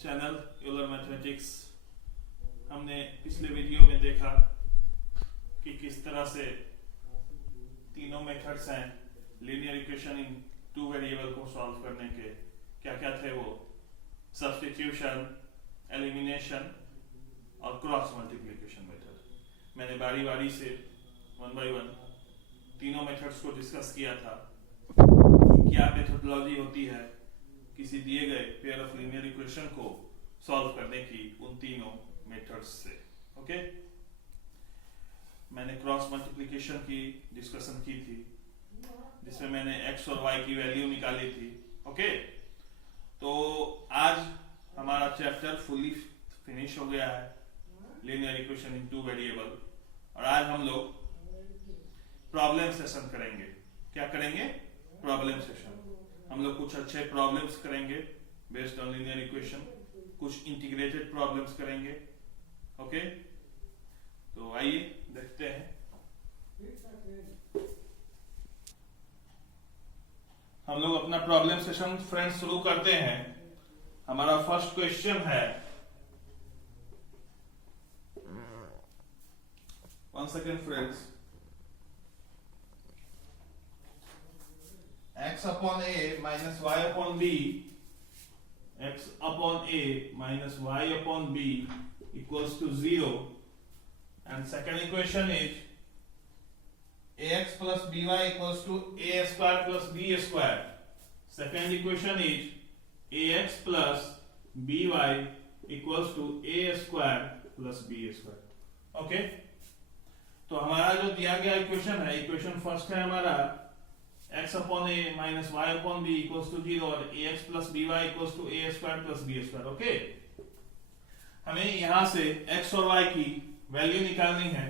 Channel Euler mathematics. हमने पिछले video में देखा कि किस तरह से तीनों मेथड्स हैं linear equation in two variable को सॉल्व करने के। क्या क्या थे वो? सब्स्टिट्यूशन, एलिमिनेशन और क्रॉस मल्टीप्लिकेशन मेथड। मैंने बारी बारी से वन बाय वन तीनों मेथड्स को डिस्कस किया था। क्या मेथोडोलॉजी होती है किसी दिए गए पेयर ऑफ लीनियर इक्वेशन को सॉल्व करने की उन तीनों मेथड्स से। ओके, मैंने क्रॉस मल्टीप्लिकेशन की डिस्कशन की थी जिसमें मैंने x और y की वैल्यू निकाली थी। ओके, तो आज हमारा चैप्टर फुली फिनिश हो गया है linear equation in two variable, और आज हम लोग प्रॉब्लम सेशन करेंगे। क्या करेंगे? Problem session. हम लोग कुछ अच्छे प्रॉब्लम्स करेंगे बेस्ड ऑन लीनियर इक्वेशन, कुछ इंटीग्रेटेड प्रॉब्लम्स करेंगे। ओके, तो आइए देखते हैं। हम लोग अपना प्रॉब्लम सेशन फ्रेंड्स शुरू करते हैं। हमारा फर्स्ट क्वेश्चन है, one second friends, x upon a minus y upon b, x upon a minus y upon b equals to 0, and second equation is ax plus by equals to a square plus b square. Second equation is ax plus by equals to a square plus b square. Okay, तो हमारा जो दिया गया equation है, equation first है हमारा x upon a minus y upon b equals to 0 और ax plus by equals to a square plus b square. Okay, हमें यहां से x और y की वैल्यू निकालनी है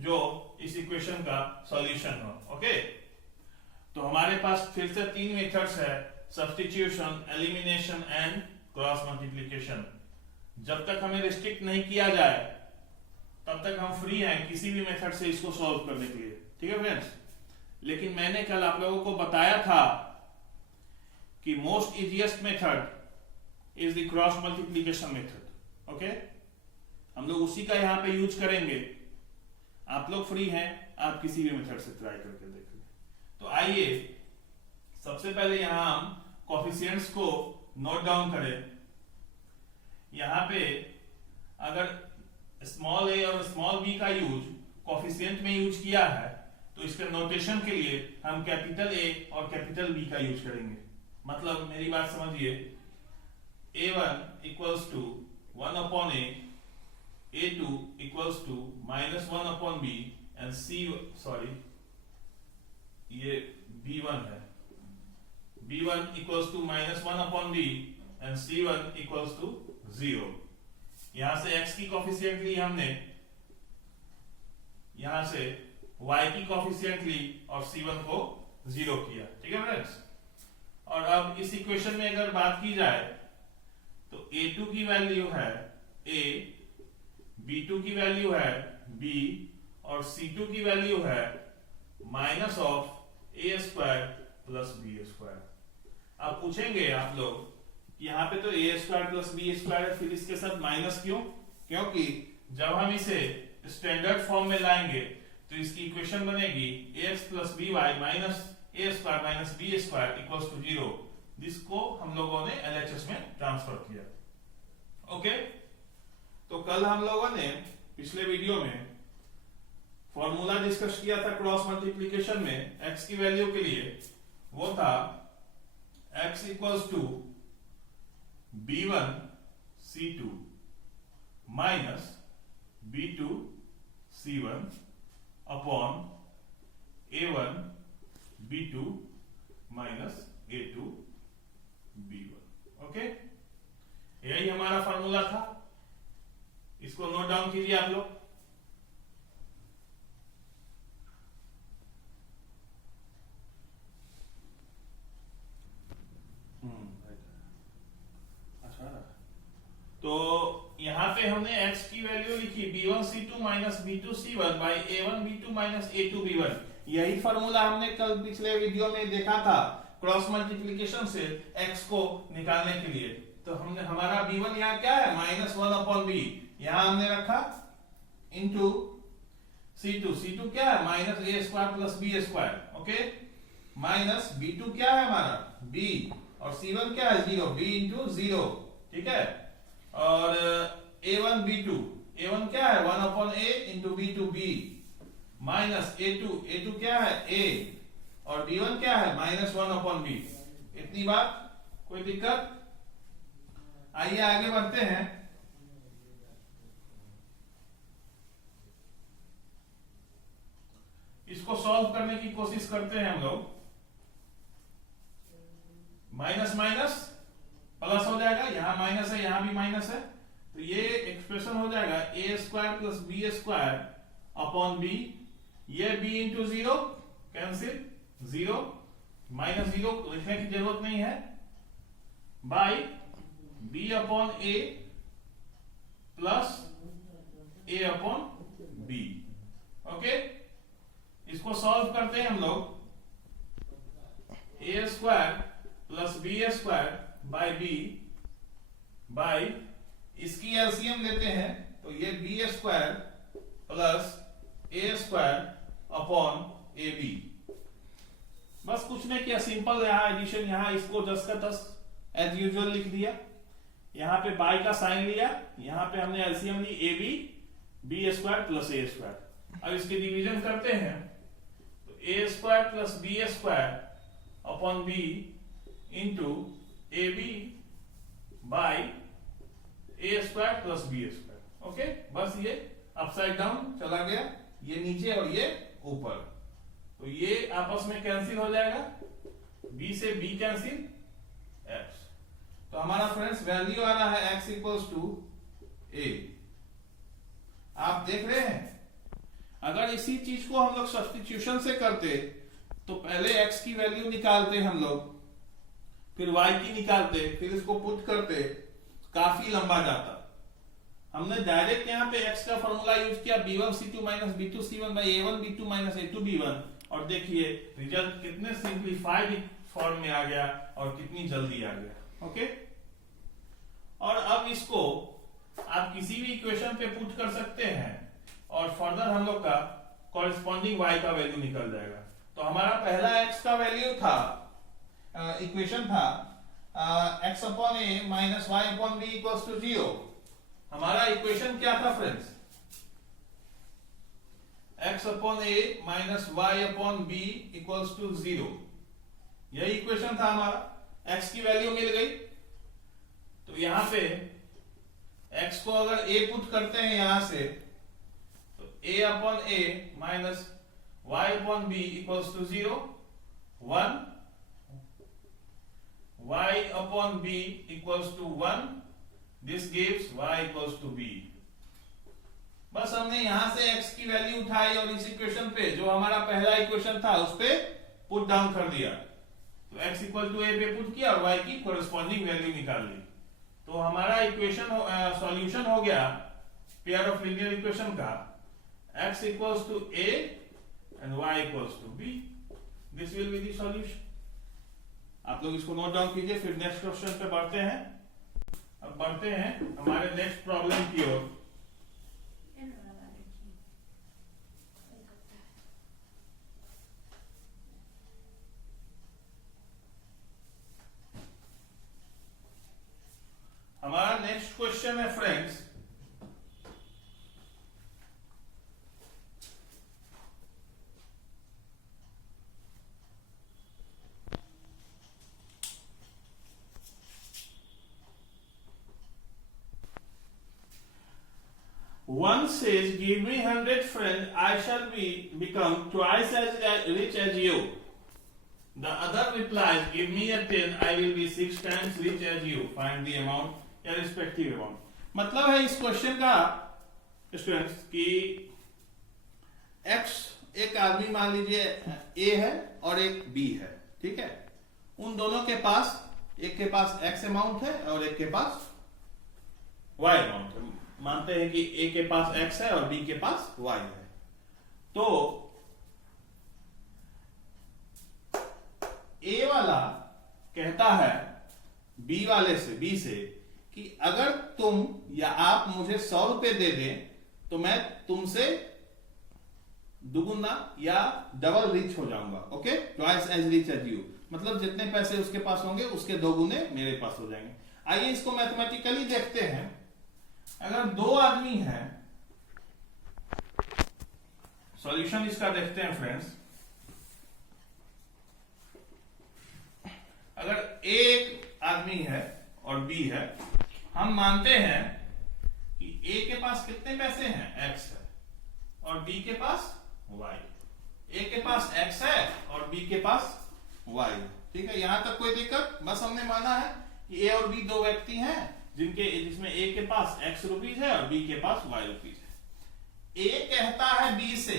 जो इस इक्वेशन का सॉल्यूशन हो। ओके, तो हमारे पास फिर से तीन मेथड्स है, substitution, elimination and cross multiplication. जब तक हमें रिस्ट्रिक्ट नहीं किया जाए तब तक हम फ्री हैं किसी भी मेथड से इसको सॉल्व करने के लिए। ठीक है फ्रेंड्स, लेकिन मैंने कल आप लोगों को बताया था कि most easiest method is the cross multiplication method. Okay, हम लोग उसी का यहां पे यूज करेंगे। आप लोग फ्री हैं, आप किसी भी मेथड से ट्राई करके देख लें। तो आइए सबसे पहले यहां हम कोफिशिएंट्स को नोट डाउन करें। यहां पे अगर स्मॉल a और स्मॉल b का यूज कोफिशिएंट में यूज किया है तो इसके नोटेशन के लिए हम कैपिटल A और कैपिटल B का यूज करेंगे। मतलब मेरी बात समझिए, a1 equals to 1 upon a, a2 equals to minus 1 upon b and ये b1 है, b1 equals to minus 1 upon b and c1 equals to 0। यहां से x की कोफिशिएंट ली हमने, यहां से y की कोफिशिएंट ली और c1 को 0 किया। ठीक है फ्रेंड्स, और अब इस इक्वेशन में अगर बात की जाए तो a2 की वैल्यू है a, b2 की वैल्यू है b और c2 की वैल्यू है minus of a square plus b square. अब पूछेंगे आप लोग यहाँ पे तो a square plus b square है, फिर इसके साथ माइनस क्यों? क्योंकि जब हम इसे स्टैंडर्ड फॉर्म में लाएंगे तो इसकी इक्वेशन बनेगी ax plus by minus a square minus b square equals to 0, जिसको हम लोगों ने LHS में ट्रांसफर किया। ओके, तो कल हम लोगों ने पिछले वीडियो में फॉर्मूला डिस्कस किया था क्रॉस मल्टीप्लिकेशन में x की वैल्यू के लिए। वो था x equals to b1 c2 minus b2 c1 upon a1 b2 minus a2 b1। Okay, यही हमारा फॉर्मूला था। इसको नोट डाउन कीजिए आप लोग। तो यहां पे हमने x की वैल्यू लिखी b1 c2 minus b2 c1 by a1 b2 minus a2 b1। यही फॉर्मूला हमने कल पिछले वीडियो में देखा था क्रॉस मल्टीप्लिकेशन से x को निकालने के लिए। तो हमने हमारा b1 यहाँ क्या है -1/b, यहाँ हमने रखा इंटू c2 क्या है -a² + b², okay, minus b2 क्या है हमारा b, और c1 क्या है 0, b इंटू 0, ठीक है, और a1 b2 क्या है 1/a into b2 b, minus a2 क्या है a, और b1 क्या है -1/b। इतनी बात, कोई दिक्कत? आइए आगे बढ़ते हैं। इसको सॉल्व करने की कोशिश करते हैं हम लोग। माइनस माइनस प्लस हो जाएगा, यहां माइनस है यहां भी माइनस है, तो ये एक्सप्रेशन हो जाएगा a² + b²/b, ये b इंटू 0 कैंसिल, 0 -0 लिखने की जरूरत नहीं है, by b/a plus a/b, okay. इसको सॉल्व करते हैं हम लोग, a² + b² बाई इसकी एलसीएम लेते हैं, तो ये b² + a²/ab। बस कुछ नहीं किया, सिंपल यहाँ एडिशन, यहाँ इसको 10 का 10 एज यूजुअल लिख दिया, यहाँ पे बाई का साइन लिया, यहाँ पे हमने एलसीएम ली ab b² + a²। अब इसके डिवीजन करते हैं, तो a² + b²/b into ab by a² + b², okay. बस ये अपसाइड डाउन चला गया, ये नीचे और ये ऊपर, तो ये आपस में कैंसिल हो जाएगा, b से b कैंसिल, x, तो हमारा फ्रेंड्स वैल्यू आ रहा है x = a। आप देख रहे हैं, अगर इसी चीज को हम लोग सब्स्टिट्यूशन से करते, तो पहले x की वैल्यू निकालते हम लोग, फिर y की निकालते, फिर इसको पुट करते, काफी लंबा जाता। हमने डायरेक्ट यहाँ पे x का फॉर्मूला यूज किया, b1c2 - b2c1 a1 b2 - a2 b1, और देखिए रिजल्ट कितने सिंप्लीफाइड फॉर्म में आ गया और कितनी जल्दी आ गया, ओके। और अब इसको आप किसी भी इक्वेशन पे पुट कर सकते हैं, और फर्दर हम लोग का कॉरेस्पॉन्डिंग y का वैल्यू निकल जाएगा। तो हमारा पहला x का वैल्यू था, इक्वेशन था x/a - y/b = 0। हमारा इक्वेशन क्या था फ्रेंड्स, x/a - y/b = 0, यही इक्वेशन था हमारा। x की वैल्यू मिल गई, तो यहां पे x को अगर a पुट करते हैं यहां से, तो a/a - y/b = 0, 1, y/b = 1, this gives y = b। बस हमने यहां से x की वैल्यू उठाई और इस इक्वेशन पे, जो हमारा पहला इक्वेशन था, उस पे पुट डाउन कर दिया, तो x = a पे पुट किया और y की कोरेस्पॉन्डिंग वैल्यू निकाल ली। तो हमारा इक्वेशन सॉल्यूशन हो गया पेयर ऑफ लीनियर इक्वेशन का, x = a and y = b। This will be the solution. आप लोग इसको नोट डाउन कीजिए, फिर नेक्स्ट क्वेश्चन पे बढ़ते हैं। अब बढ़ते हैं हमारे नेक्स्ट प्रॉब्लम की ओर। हमारा नेक्स्ट क्वेश्चन है friends, one says, give me 100 friends, I shall become twice as rich as you. The other replies, give me a 10, I will be 6 times rich as you. Find the amount या respective amount। मतलब है इस question का students कि x एक आदमी मान लीजिए a है और एक b है, ठीक है। उन दोनों के पास, एक के पास x अमाउंट है और एक के पास y अमाउंट है। मानते हैं कि a के पास x है और b के पास y है। तो a वाला कहता है b से कि अगर तुम या आप मुझे 100 रुपए दे दें तो मैं तुमसे दुगुना या डबल रिच हो जाऊंगा। Okay, twice as rich as you, मतलब जितने पैसे उसके पास होंगे उसके 2 गुने मेरे पास हो जाएंगे। आइए इसको मैथमेटिकली देखते हैं। अगर 2 आदमी हैं, सॉल्यूशन इसका देखते हैं फ्रेंड्स। अगर एक आदमी है और बी है, हम मानते हैं कि ए के पास कितने पैसे हैं, एक्स है, और बी के पास वाई। ए के पास एक्स है और बी के पास वाई। ठीक है, यहां तक कोई दिक्कत? बस हमने माना है कि ए और बी 2 व्यक्ति हैं जिसमें ए के पास एक्स रुपीज है और बी के पास वाई रुपीज है। ए कहता है बी से,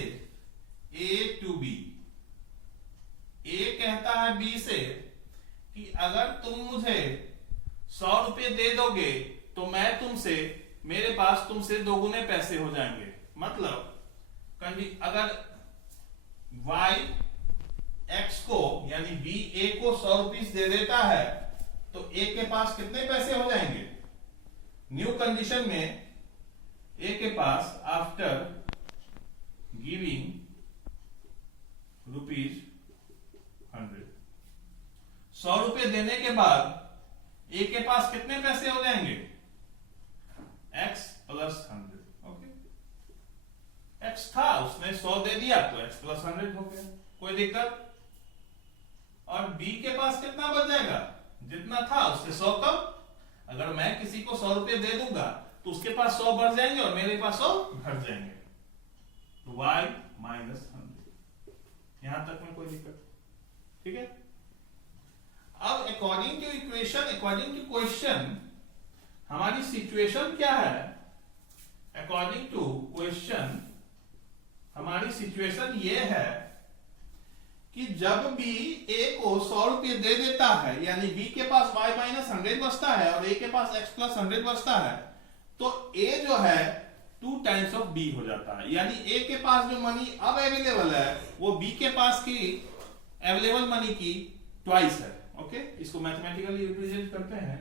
ए टू बी, ए कहता है बी से कि अगर तुम मुझे 100 रुपए दे दोगे तो मैं तुमसे, मेरे पास तुमसे 2 गुने पैसे हो जाएंगे। मतलब अगर y x को यानी b a को 100 रुपीस दे देता है तो a के पास कितने पैसे हो जाएंगे? न्यू कंडीशन में a के पास आफ्टर गिविंग रुपीज 100 रुपए देने के बाद a के पास कितने पैसे हो जाएंगे? x plus 100। x था, उसने 100 दे दिया तो x प्लस 100 हो गया, कोई दिक्कत? और b के पास कितना बच जाएगा? जितना था उससे 100 कम। अगर मैं किसी को 100 रुपए दे दूंगा तो उसके पास 100 बढ़ जाएंगे और मेरे पास 100 घट जाएंगे, तो y माइनस 100। यहां तक में कोई दिक्कत? ठीक है। अब according to equation, according to question, हमारी सिचुएशन क्या है? अकॉर्डिंग टू क्वेश्चन हमारी सिचुएशन ये है कि जब भी a को 100 रुपये दे देता है, यानी b के पास y माइनस 100 बचता है और a के पास x प्लस 100 बचता है, तो a जो है 2 टाइम्स ऑफ b हो जाता है। यानी a के पास जो मनी अब अवेलेबल है वो b के पास की अवेलेबल मनी की ट्वाइस है। ओके, इसको मैथमेटिकली रिप्रेजेंट करते हैं,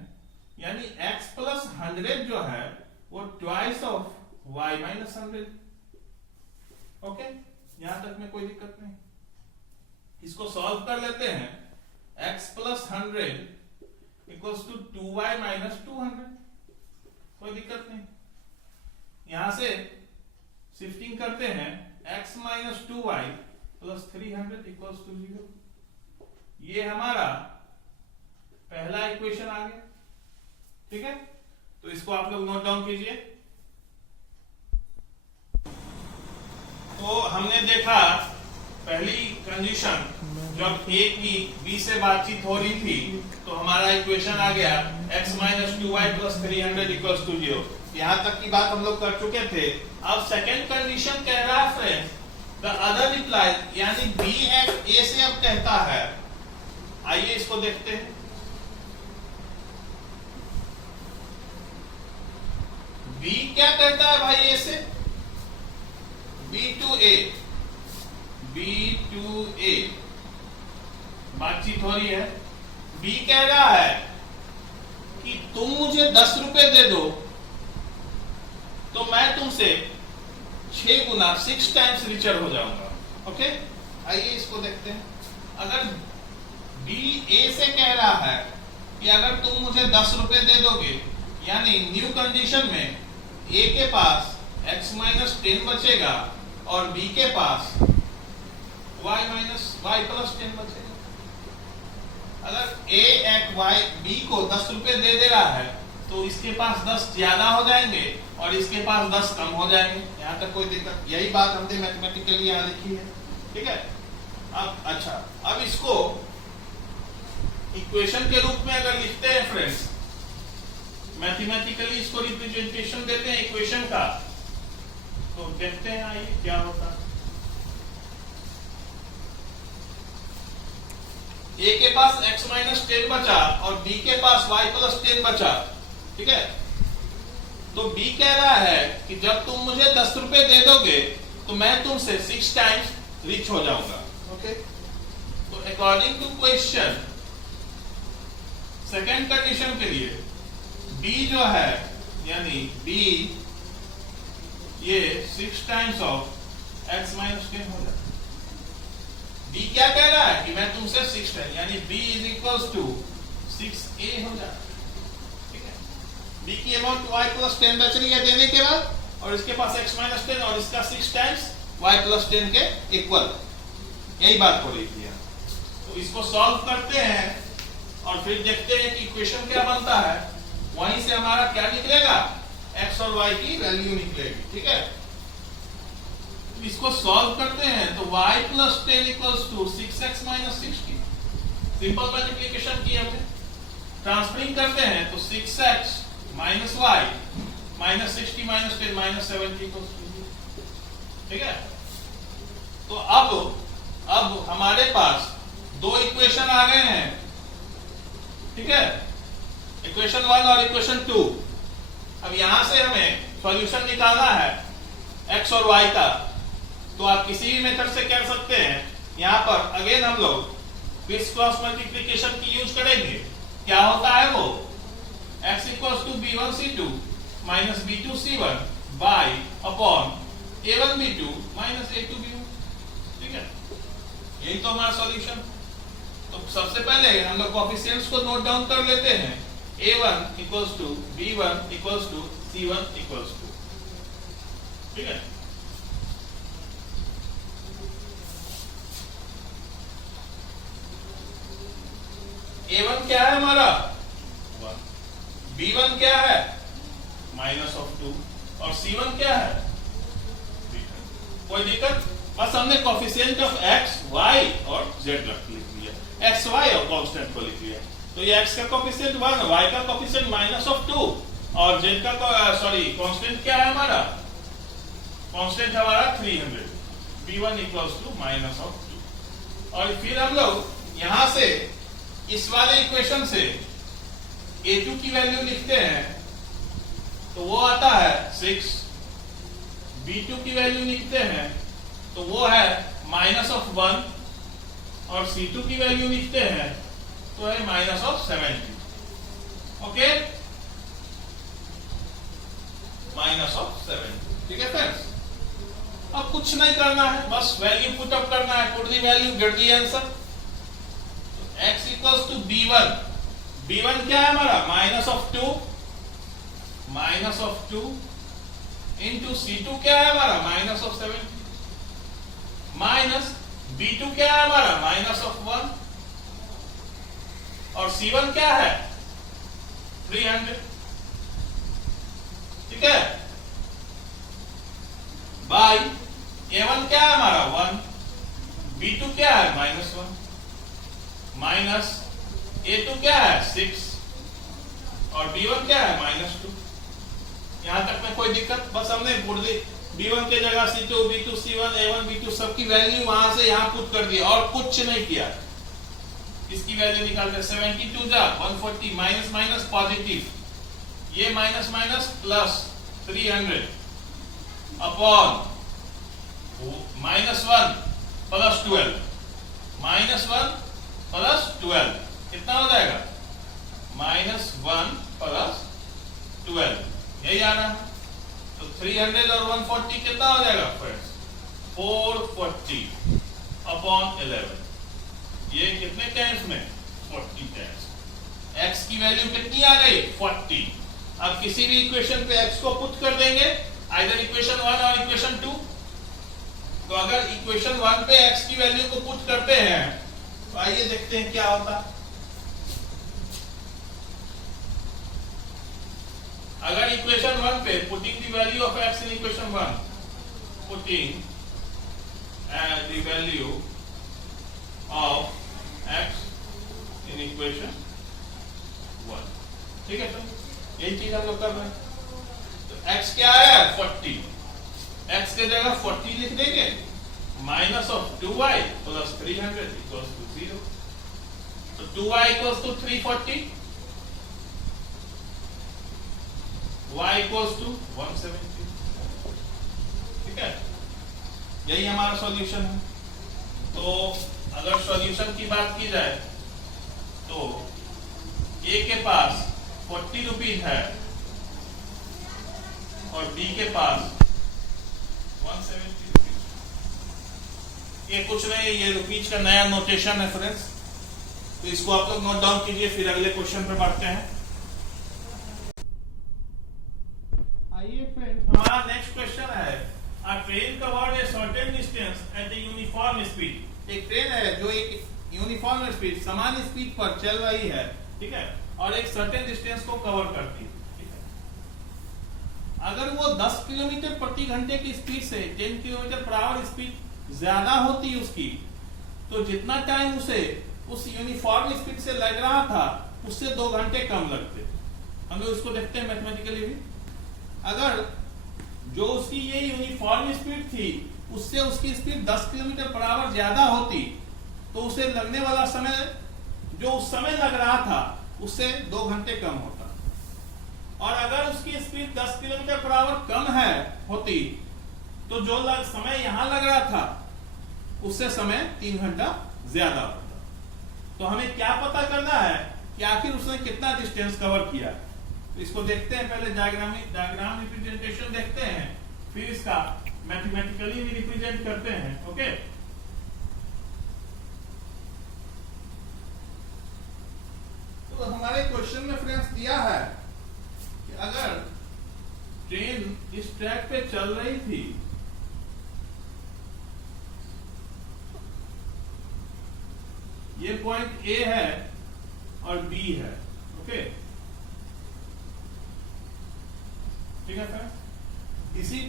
यानी x प्लस 100 जो है वो twice of y minus 100। Okay, यहां तक में कोई दिक्कत नहीं। इसको सॉल्व कर लेते हैं। x plus 100 equals to 2y minus 200, कोई दिक्कत नहीं। यहां से शिफ्टिंग करते हैं, x minus 2y plus 300 equals to 0। ये हमारा पहला इक्वेशन आ गया। ठीक है, तो इसको आप लोग नोट डाउन कीजिए। तो हमने देखा पहली कंडीशन, जब a की b से बातचीत हो रही थी तो हमारा इक्वेशन आ गया x minus 2y plus 300 equals to 0। यहां तक की बात हम लोग कर चुके थे। अब सेकेंड कंडीशन कह रहा है फ्रेंड्स, द अदर रिप्लाई, यानी b a से अब कहता है, आइए इसको देखते हैं। b क्या कहता है भाई a से? b टू a बातचीत हो रही है। b कह रहा है कि तुम मुझे 10 रुपए दे दो तो मैं तुमसे 6 गुना 6 टाइम्स रिचर हो जाऊंगा। ओके, आइए इसको देखते हैं। अगर b a से कह रहा है कि अगर तुम मुझे 10 रुपए दे दोगे, यानी न्यू कंडीशन में a के पास x माइनस 10 बचेगा और b के पास y प्लस 10 बचेगा। अगर a एक b को 10 रुपए दे रहा है तो इसके पास 10 ज्यादा हो जाएंगे और इसके पास 10 कम हो जाएंगे। यहां तक कोई दिक्कत? यही बात हमने मैथमेटिकली यहां लिखी है। ठीक है। अब अच्छा, अब इसको इक्वेशन के रूप में अगर लिखते हैं फ्रेंड्स, मैथमेटिकली इसको रिप्रेजेंटेशन देते हैं इक्वेशन का, तो देखते हैं आइए क्या होता है। a के पास x माइनस 10 बचा और b के पास y प्लस 10 बचा। ठीक है, तो b कह रहा है कि जब तुम मुझे 10 रुपए दे दोगे तो मैं तुमसे 6 टाइम्स रिच हो जाऊंगा। ओके, तो according to question second condition के लिए b जो है यानी b ये 6 टाइम्स ऑफ x माइनस 10 हो जाता है। b क्या कह रहा है कि मैं तुमसे 6 10 यानी b is equals to 6a हो जाता है। ठीक है, b की अमाउंट y प्लस 10 बच रही है देने के बाद, और इसके पास x माइनस 10 और इसका 6 टाइम्स y प्लस 10 के इक्वल, यही बात हो रही थी। तो इसको सॉल्व करते हैं और फिर देखते हैं कि इक्वेशन क्या बनता है। वहीं से हमारा क्या निकलेगा, x और y की वैल्यू निकलेगी। ठीक है, तो इसको सॉल्व करते हैं तो y plus 10 equals to 6x minus 60। Simple multiplication की हमने, ट्रांसफरिंग करते हैं तो 6x minus y minus 60 minus 10 minus 70 equals to. ठीक है, तो अब हमारे पास दो इक्वेशन आ गए हैं। ठीक है, इक्वेशन 1 और इक्वेशन 2। अब यहां से हमें सॉल्यूशन निकालना है x और y का, तो आप किसी भी मेथड से कर सकते हैं। यहां पर अगेन हम लोग क्रिस क्रॉस मल्टीप्लिकेशन की यूज करेंगे। क्या होता है वो, x equals to b1 c2 minus b2 c1 by upon a1 b2 minus a2 b1। ठीक है, यही तो हमारा सॉल्यूशन। तो सबसे पहले हम लोग कोएफिशिएंट्स को नोट डाउन कर लेते हैं। a1 equals to b1 equals to c1 equals to. ठीक है, a1 क्या है हमारा 1, b1 क्या है माइनस ऑफ 2 और c1 क्या है 3। कोई दिक्कत, बस हमने कोएफिशिएंट ऑफ x, y और z लिख लिया, x, y और कांस्टेंट को लिख लिया। तो ये x का कोएफिशिएंट 1, y का कोएफिशिएंट माइनस ऑफ 2 और z का कांस्टेंट क्या है हमारा, कांस्टेंट हमारा 300। b1 equals to minus of 2। और फिर हम लोग यहां से इस वाले इक्वेशन से a2 की वैल्यू लिखते हैं तो वो आता है 6। b2 की वैल्यू लिखते हैं तो वो है माइनस ऑफ 1 और c2 की वैल्यू लिखते हैं तो है minus of 70। Okay, minus of 70। ठीक है फ्रेंड्स, अब कुछ नहीं करना है, बस वैल्यू पुट अप करना है। Put the value, get the answer. x equals to b1, b1 क्या है हमारा माइनस ऑफ 2 इंटू c2 क्या है हमारा माइनस ऑफ 70 माइनस b2 क्या है हमारा माइनस ऑफ 1 और c1 क्या है 300। ठीक है, बाय a1 क्या है हमारा 1, b2 क्या है माइनस 1 माइनस a2 क्या है 6 और b1 क्या है माइनस 2। यहां तक में कोई दिक्कत, बस हमने b1 के जगह c2 b2 c1 a1 b2 सबकी वैल्यू वहां से यहां पुट कर दिया और कुछ नहीं किया। इसकी वैल्यू निकालते 72 जा 140 माइनस माइनस पॉजिटिव, ये minus minus plus 300 upon minus 1 plus 12 minus 1 plus 12 कितना हो जाएगा माइनस 1 प्लस 12, यही आ रहा है। तो 300 और 140 कितना हो जाएगा फ्रेंड्स 440 अपॉन 11। ये कितने टाइम्स में 40 टाइम्स। x की वैल्यू कितनी आ गई 40। अब किसी भी इक्वेशन पे x को पुट कर देंगे, आइदर इक्वेशन 1 और इक्वेशन 2। तो अगर इक्वेशन 1 पे x की वैल्यू को पुट करते हैं तो आइए देखते हैं क्या होता। अगर इक्वेशन 1 पे putting the value of x in equation 1, putting the value of x in equation 1, ठीक है, तो यही चीज हम लोग कर रहे हैं। तो x क्या है 40, x के जगह 40 लिख देंगे, minus of 2y plus 300 equals to 0। तो 2y equals to 340, y equals to 170। ठीक है, यही हमारा सॉल्यूशन है। तो अगर सॉल्यूशन की बात की जाए तो a के पास 40 रुपीज है और बी के पास 170 रुपीज। ये कुछ नहीं, ये रुपीज का नया नोटेशन है फ्रेंड्स, तो इसको आप लोग नोट डाउन कीजिए, फिर अगले क्वेश्चन पे बढ़ते हैं। आइए फ्रेंड्स, हमारा नेक्स्ट क्वेश्चन है, a train covered a certain distance at a uniform speed. एक ट्रेन है जो एक यूनिफॉर्म स्पीड, समान स्पीड पर चल रही है, ठीक है, और एक सर्टेन डिस्टेंस को कवर करती है, ठीक है। अगर वो 10 किलोमीटर प्रति घंटे की स्पीड से 10 किलोमीटर पर आवर स्पीड ज्यादा होती उसकी, तो जितना टाइम उसे उस यूनिफॉर्म स्पीड से लग रहा था उससे 2 घंटे कम लगते। हम लोग इसको देखते हैं मैथमेटिकली भी। अगर जो उसकी ये यूनिफॉर्म स्पीड थी उससे उसकी स्पीड 10 किलोमीटर पर आवर ज्यादा होती, तो उसे लगने वाला समय जो उस समय लग रहा था उससे 2 घंटे कम होता। और अगर उसकी स्पीड 10 किलोमीटर पर आवर कम है होती, तो जो समय यहां लग रहा था उससे समय 3 घंटा ज्यादा होता। तो हमें क्या पता करना है कि आखिर उसने कितना डिस्टेंस कवर किया। तो इसको देखते हैं, पहले डायग्राम रिप्रेजेंटेशन देखते हैं, फिर इसका मैथमेटिकली भी रिप्रेजेंट करते हैं। ओके, तो हमारे क्वेश्चन में फ्रेंड्स दिया है कि अगर ट्रेन इस ट्रैक पे चल रही थी, ये पॉइंट ए है और बी है, ओके, ठीक है फ्रेंड्स। इसी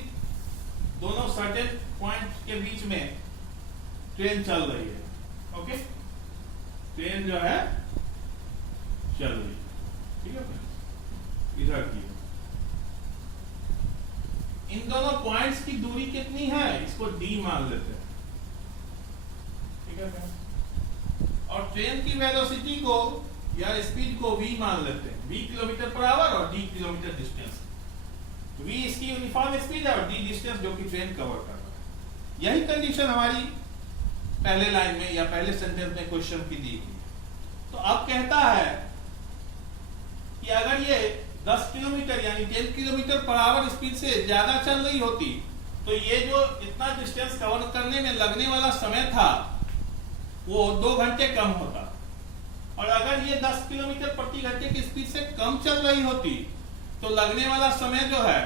दोनों सर्टेन पॉइंट के बीच में ट्रेन चल रही है, ओके, ट्रेन जो है चल रही है, ठीक है फ्रेंड्स, इधर की। इन दोनों पॉइंट्स की दूरी कितनी है, इसको डी मान लेते हैं, ठीक है फ्रेंड्स। और ट्रेन की वेलोसिटी को या स्पीड को v मान लेते हैं, v किलोमीटर पर आवर और d किलोमीटर डिस्टेंस। v इसकी यूनिफॉर्म स्पीड है और d डिस्टेंस जो कि ट्रेन कवर कर रहा है। यही कंडीशन हमारी पहले लाइन में या पहले सेंटेंस में क्वेश्चन की दी हुई है। तो अब कहता है कि अगर ये 10 किलोमीटर यानी 10 किलोमीटर पर आवर स्पीड से ज्यादा चल रही होती, तो ये जो इतना डिस्टेंस कवर करने में लगने वाला समय था वो 2 घंटे कम होता। और अगर ये 10 किलोमीटर प्रति घंटे की स्पीड से कम चल रही होती, तो लगने वाला समय जो है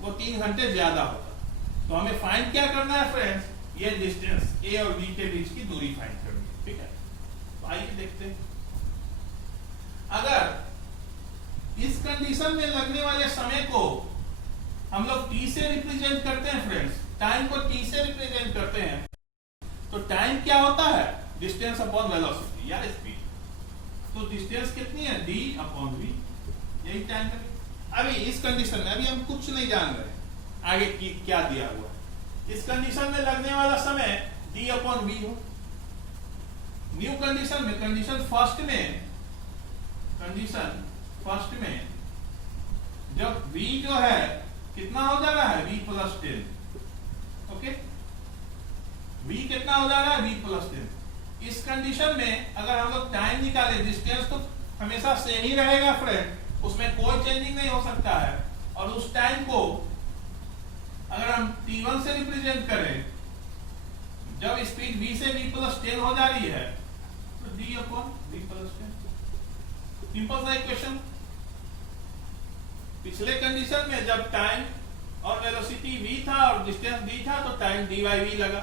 वो 3 घंटे ज्यादा होता। तो हमें फाइंड क्या करना है फ्रेंड्स, ये डिस्टेंस ए और बी के बीच की दूरी फाइंड करनी है, ठीक है। तो आइए देखते हैं, अगर इस कंडीशन में लगने वाले समय को हम लोग टी से रिप्रेजेंट करते हैं फ्रेंड्स, टाइम को टी से रिप्रेजेंट करते हैं, तो टाइम क्या होता है, डिस्टेंस अपॉन वेलोसिटी या स्पीड। तो डिस्टेंस कितनी है, d अपॉन v, यही टाइम है। अभी इस कंडीशन में अभी हम कुछ नहीं जान रहे आगे की क्या दिया हुआ है। इस कंडीशन में लगने वाला समय d अपॉन v हो। न्यू कंडीशन में, कंडीशन फर्स्ट में जब v जो है कितना हो जा रहा है, v प्लस 10, ओके, v कितना हो जा रहा है, v प्लस 10। इस कंडीशन में अगर हम लोग टाइम निकाले, डिस्टेंस तो हमेशा सेम ही रहेगा फ्रेंड, उसमें कोई चेंजिंग नहीं हो सकता है। और उस टाइम को अगर हम t1 से रिप्रेजेंट करें, जब स्पीड v से v प्लस 10 हो जा रही है, तो d upon v plus 10। Simple सा इक्वेशन। पिछले कंडीशन में जब टाइम और वेलोसिटी v था और डिस्टेंस d था, तो टाइम d बाई v लगा।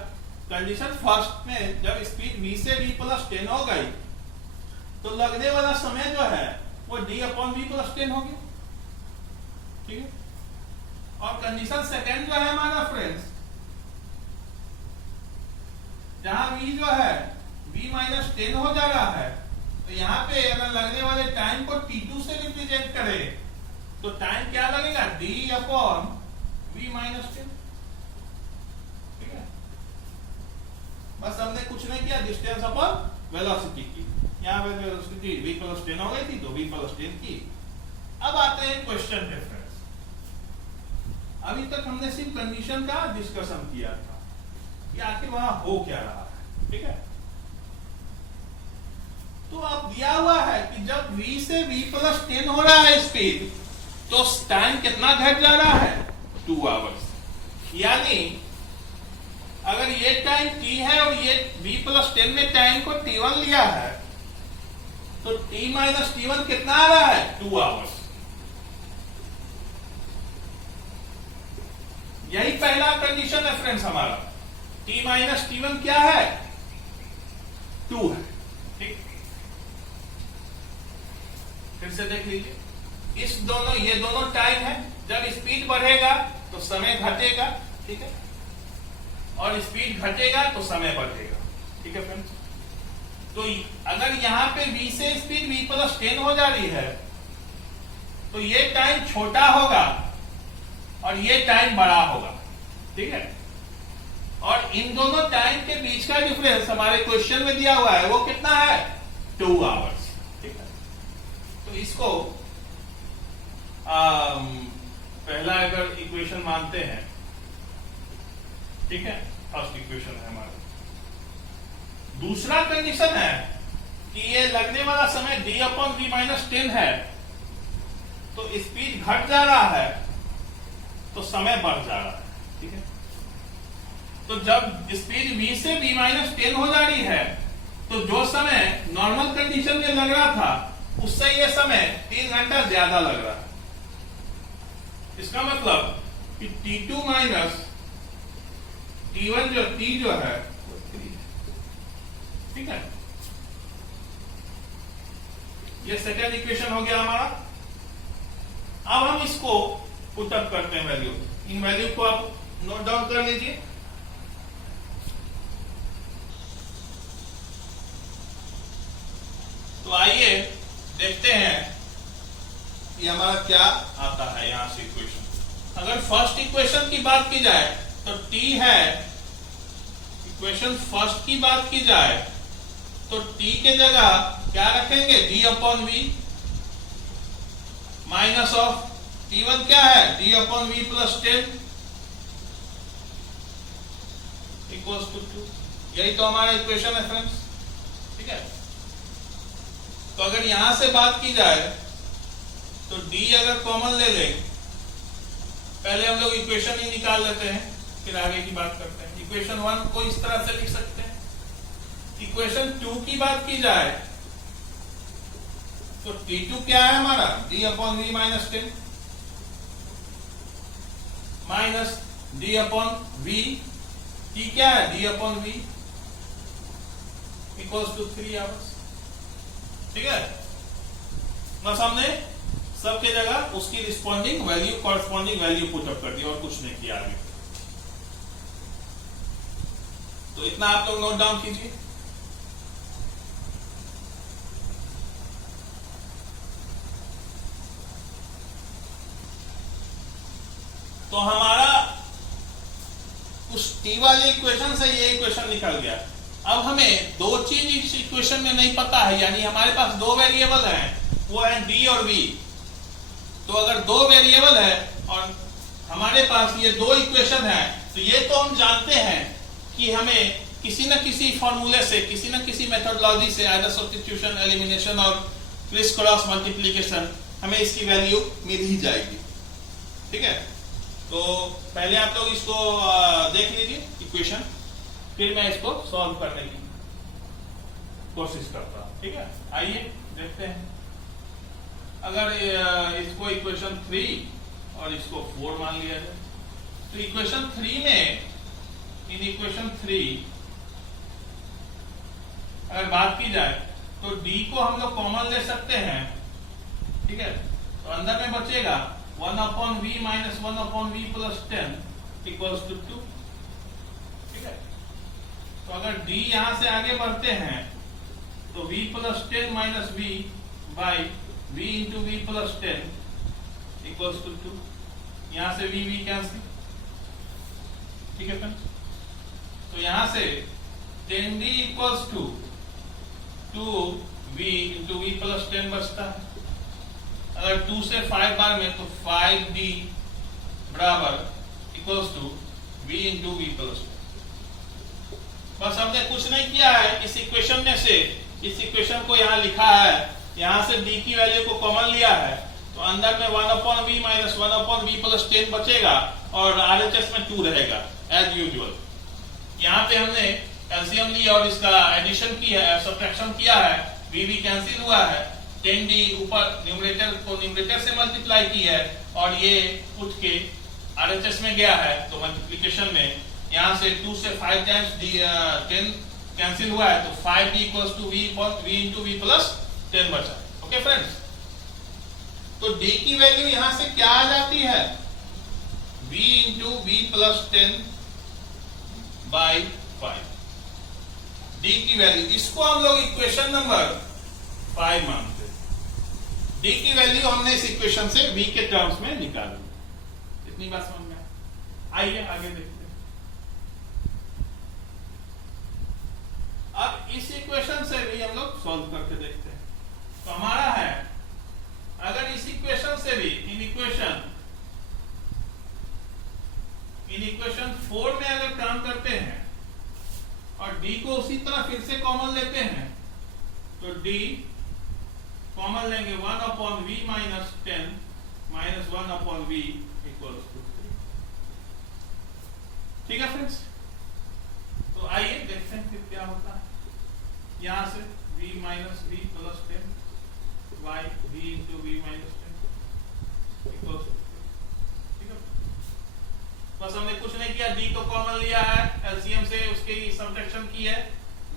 कंडीशन फर्स्ट में जब स्पीड v से v प्लस 10 हो गई, तो लगने वाला समय जो है वो d अपॉन v प्लस 10 हो गया, ठीक है। और कंडीशन सेकेंड जो है हमारा फ्रेंड्स, जहां v जो है v माइनस 10 हो जा रहा है, तो यहाँ पे अगर लगने वाले टाइम को t2 से रिप्रेजेंट करें, तो टाइम क्या लगेगा, d अपॉन v माइनस 10, ठीक है। बस हमने कुछ नहीं किया, डिस्टेंस अपॉन वेलोसिटी की। यहाँ पे वेलोसिटी v प्लस 10 हो गई थी, तो v प्लस 10 की। अब आते हैं क्वेश्चन पे फ्रेंड्स। अभी तक हमने सिर्फ कंडीशन का डिस्कशन किया था कि आखिर वहां हो क्या रहा है, ठीक है। तो अब दिया हुआ है कि जब v से v प्लस 10 हो रहा है स्पीड, तो टाइम कितना घट जा रहा है? 2 आवर्स। यानी अगर ये टाइम t है और ये v प्लस 10 में टाइम को t1 लिया है, तो t माइनस t1 कितना आ रहा है? 2 आवर्स। यही पहला कंडीशन है फ्रेंड्स हमारा। t माइनस t1 क्या है? 2 है। ठीक, फिर से देख लीजिए, ये दोनों टाइम है। जब स्पीड बढ़ेगा तो समय घटेगा, ठीक है, और स्पीड घटेगा तो समय बढ़ेगा। ठीक है फ्रेंड्स, तो अगर यहां पे v से स्पीड v प्लस 10 हो जा रही है, तो ये टाइम छोटा होगा और ये टाइम बड़ा होगा। ठीक है, और इन दोनों टाइम के बीच का डिफरेंस हमारे क्वेश्चन में दिया हुआ है, वो कितना है? 2 आवर्स। ठीक है, तो इसको पहला अगर इक्वेशन मानते हैं, ठीक है, फर्स्ट इक्वेशन है हमारा। दूसरा कंडीशन है कि ये लगने वाला समय d अपॉन v माइनस 10 है, तो स्पीड घट जा रहा है तो समय बढ़ जा रहा है। ठीक है, तो जब स्पीड v से v माइनस 10 हो जा रही है, तो जो समय नॉर्मल कंडीशन में लग रहा था उससे ये समय 3 घंटा ज्यादा लग रहा है। इसका मतलब कि t2 माइनस t1 जो है, ठीक है, ये सेकेंड इक्वेशन हो गया हमारा। अब हम इसको पुट अप करते हैं वैल्यू। इन वैल्यू को आप नोट डाउन कर लीजिए। तो आइए देखते हैं कि हमारा क्या आता है यहां से इक्वेशन। अगर फर्स्ट इक्वेशन की बात की जाए तो t है, इक्वेशन फर्स्ट की बात की जाए तो t के जगह क्या रखेंगे? d upon v minus of t1 क्या है? d upon v plus 10 equals to 2। यही तो हमारा इक्वेशन है फ्रेंड्स। ठीक है, तो अगर यहां से बात की जाए तो d अगर कॉमन ले लें, पहले हम लोग इक्वेशन ही निकाल लेते हैं, फिर आगे की बात करते हैं। इक्वेशन 1 को इस तरह से लिख सकते हैं। इक्वेशन 2 की बात की जाए तो t2 क्या है हमारा? d upon v minus 10 minus d upon v, t क्या है? d upon v equals to 3 hours. ठीक है, बस हमने सबके जगह उसकी responding value, corresponding value put up कर दी और कुछ नहीं किया आगे। तो इतना आप लोग नोट डाउन कीजिए। तो हमारा उस t वाले इक्वेशन से ये इक्वेशन निकल गया। अब हमें दो चीज इस इक्वेशन में नहीं पता है, यानी हमारे पास दो वेरिएबल हैं, वो है d और v। तो अगर दो वेरिएबल है और हमारे पास ये दो इक्वेशन है, तो ये तो हम जानते हैं कि हमें किसी न किसी फॉर्मूले से, किसी न किसी मेथोडोलॉजी से, आइदर सब्स्टिट्यूशन, एलिमिनेशन और क्रिस क्रॉस मल्टीप्लिकेशन, हमें इसकी वैल्यू मिल ही जाएगी। ठीक है, तो पहले आप लोग इसको देख लीजिए इक्वेशन, फिर मैं इसको सॉल्व करने की कोशिश करता हूं। ठीक है, आइए देखते हैं। अगर इसको इक्वेशन 3 और इसको 4 मान लिया जाए, तो इक्वेशन 3 में, इन इक्वेशन 3 अगर बात की जाए तो d को हम लोग कॉमन ले सकते हैं। ठीक है, तो अंदर में बचेगा 1 upon v minus 1 upon v plus 10 equals to 2। ठीक है, तो अगर d यहां से आगे बढ़ते हैं तो v plus 10 minus v by v into v plus 10 equals to 2। यहां से v कैंसिल। ठीक है फ्रेंड्स, तो यहां से 10d equals to 2v into v plus 10 बचता है। अगर 2 से 5 बार में, तो 5d बराबर equals to v into v plus 10। बस हमने कुछ नहीं किया है, इस इक्वेशन में से इस इक्वेशन को यहाँ लिखा है, यहाँ से d की वैल्यू को कॉमन लिया है, तो अंदर में 1/v माइनस 1/v प्लस 10 बचेगा और RHS में 2 रहेगा एज यूजुअल। यहाँ पे हमने एलसीएम लिया और इसका एडिशन किया है, सब्ट्रैक्शन किया है, v कैंसिल हुआ है, 10d ऊपर न्यूमरेटर को न्यूमरेटर से मल्टीप्लाई किया है और ये उठ के RHS में गया है, तो मल्टीप्लिकेशन में यहाँ से 2 से 5 टाइम्स 10 कैंसिल हुआ है, तो 5d equals to v into v plus 10 बचा। ओके फ्रेंड्स, तो d की वैल्यू यहां से क्या आ जाती है, v into v plus 10 by 5, d की वैल्यू, इसको हम लोग इक्वेशन नंबर 5 मानते हैं। d की वैल्यू हमने इस इक्वेशन से v के टर्म्स में निकाल ली। इतनी बात समझ में आइए आगे देखते हैं। अब इस इक्वेशन से भी हम लोग सॉल्व करके देखते हैं। तो हमारा है, अगर इस इक्वेशन से भी इन इक्वेशन 4 में अगर काम करते हैं और d को उसी तरह फिर से कॉमन लेते हैं, तो d कॉमन लेंगे 1/v minus 10 minus 1/v equals to 3। ठीक है फ्रेंड्स, तो आइए देखते हैं फिर क्या होता है। यहां से v minus v plus 10 y v into v minus 10 equals to, ठीक है। बस हमने कुछ नहीं किया, d को कॉमन लिया है, एलसीएम से उसकी सब्ट्रैक्शन की है,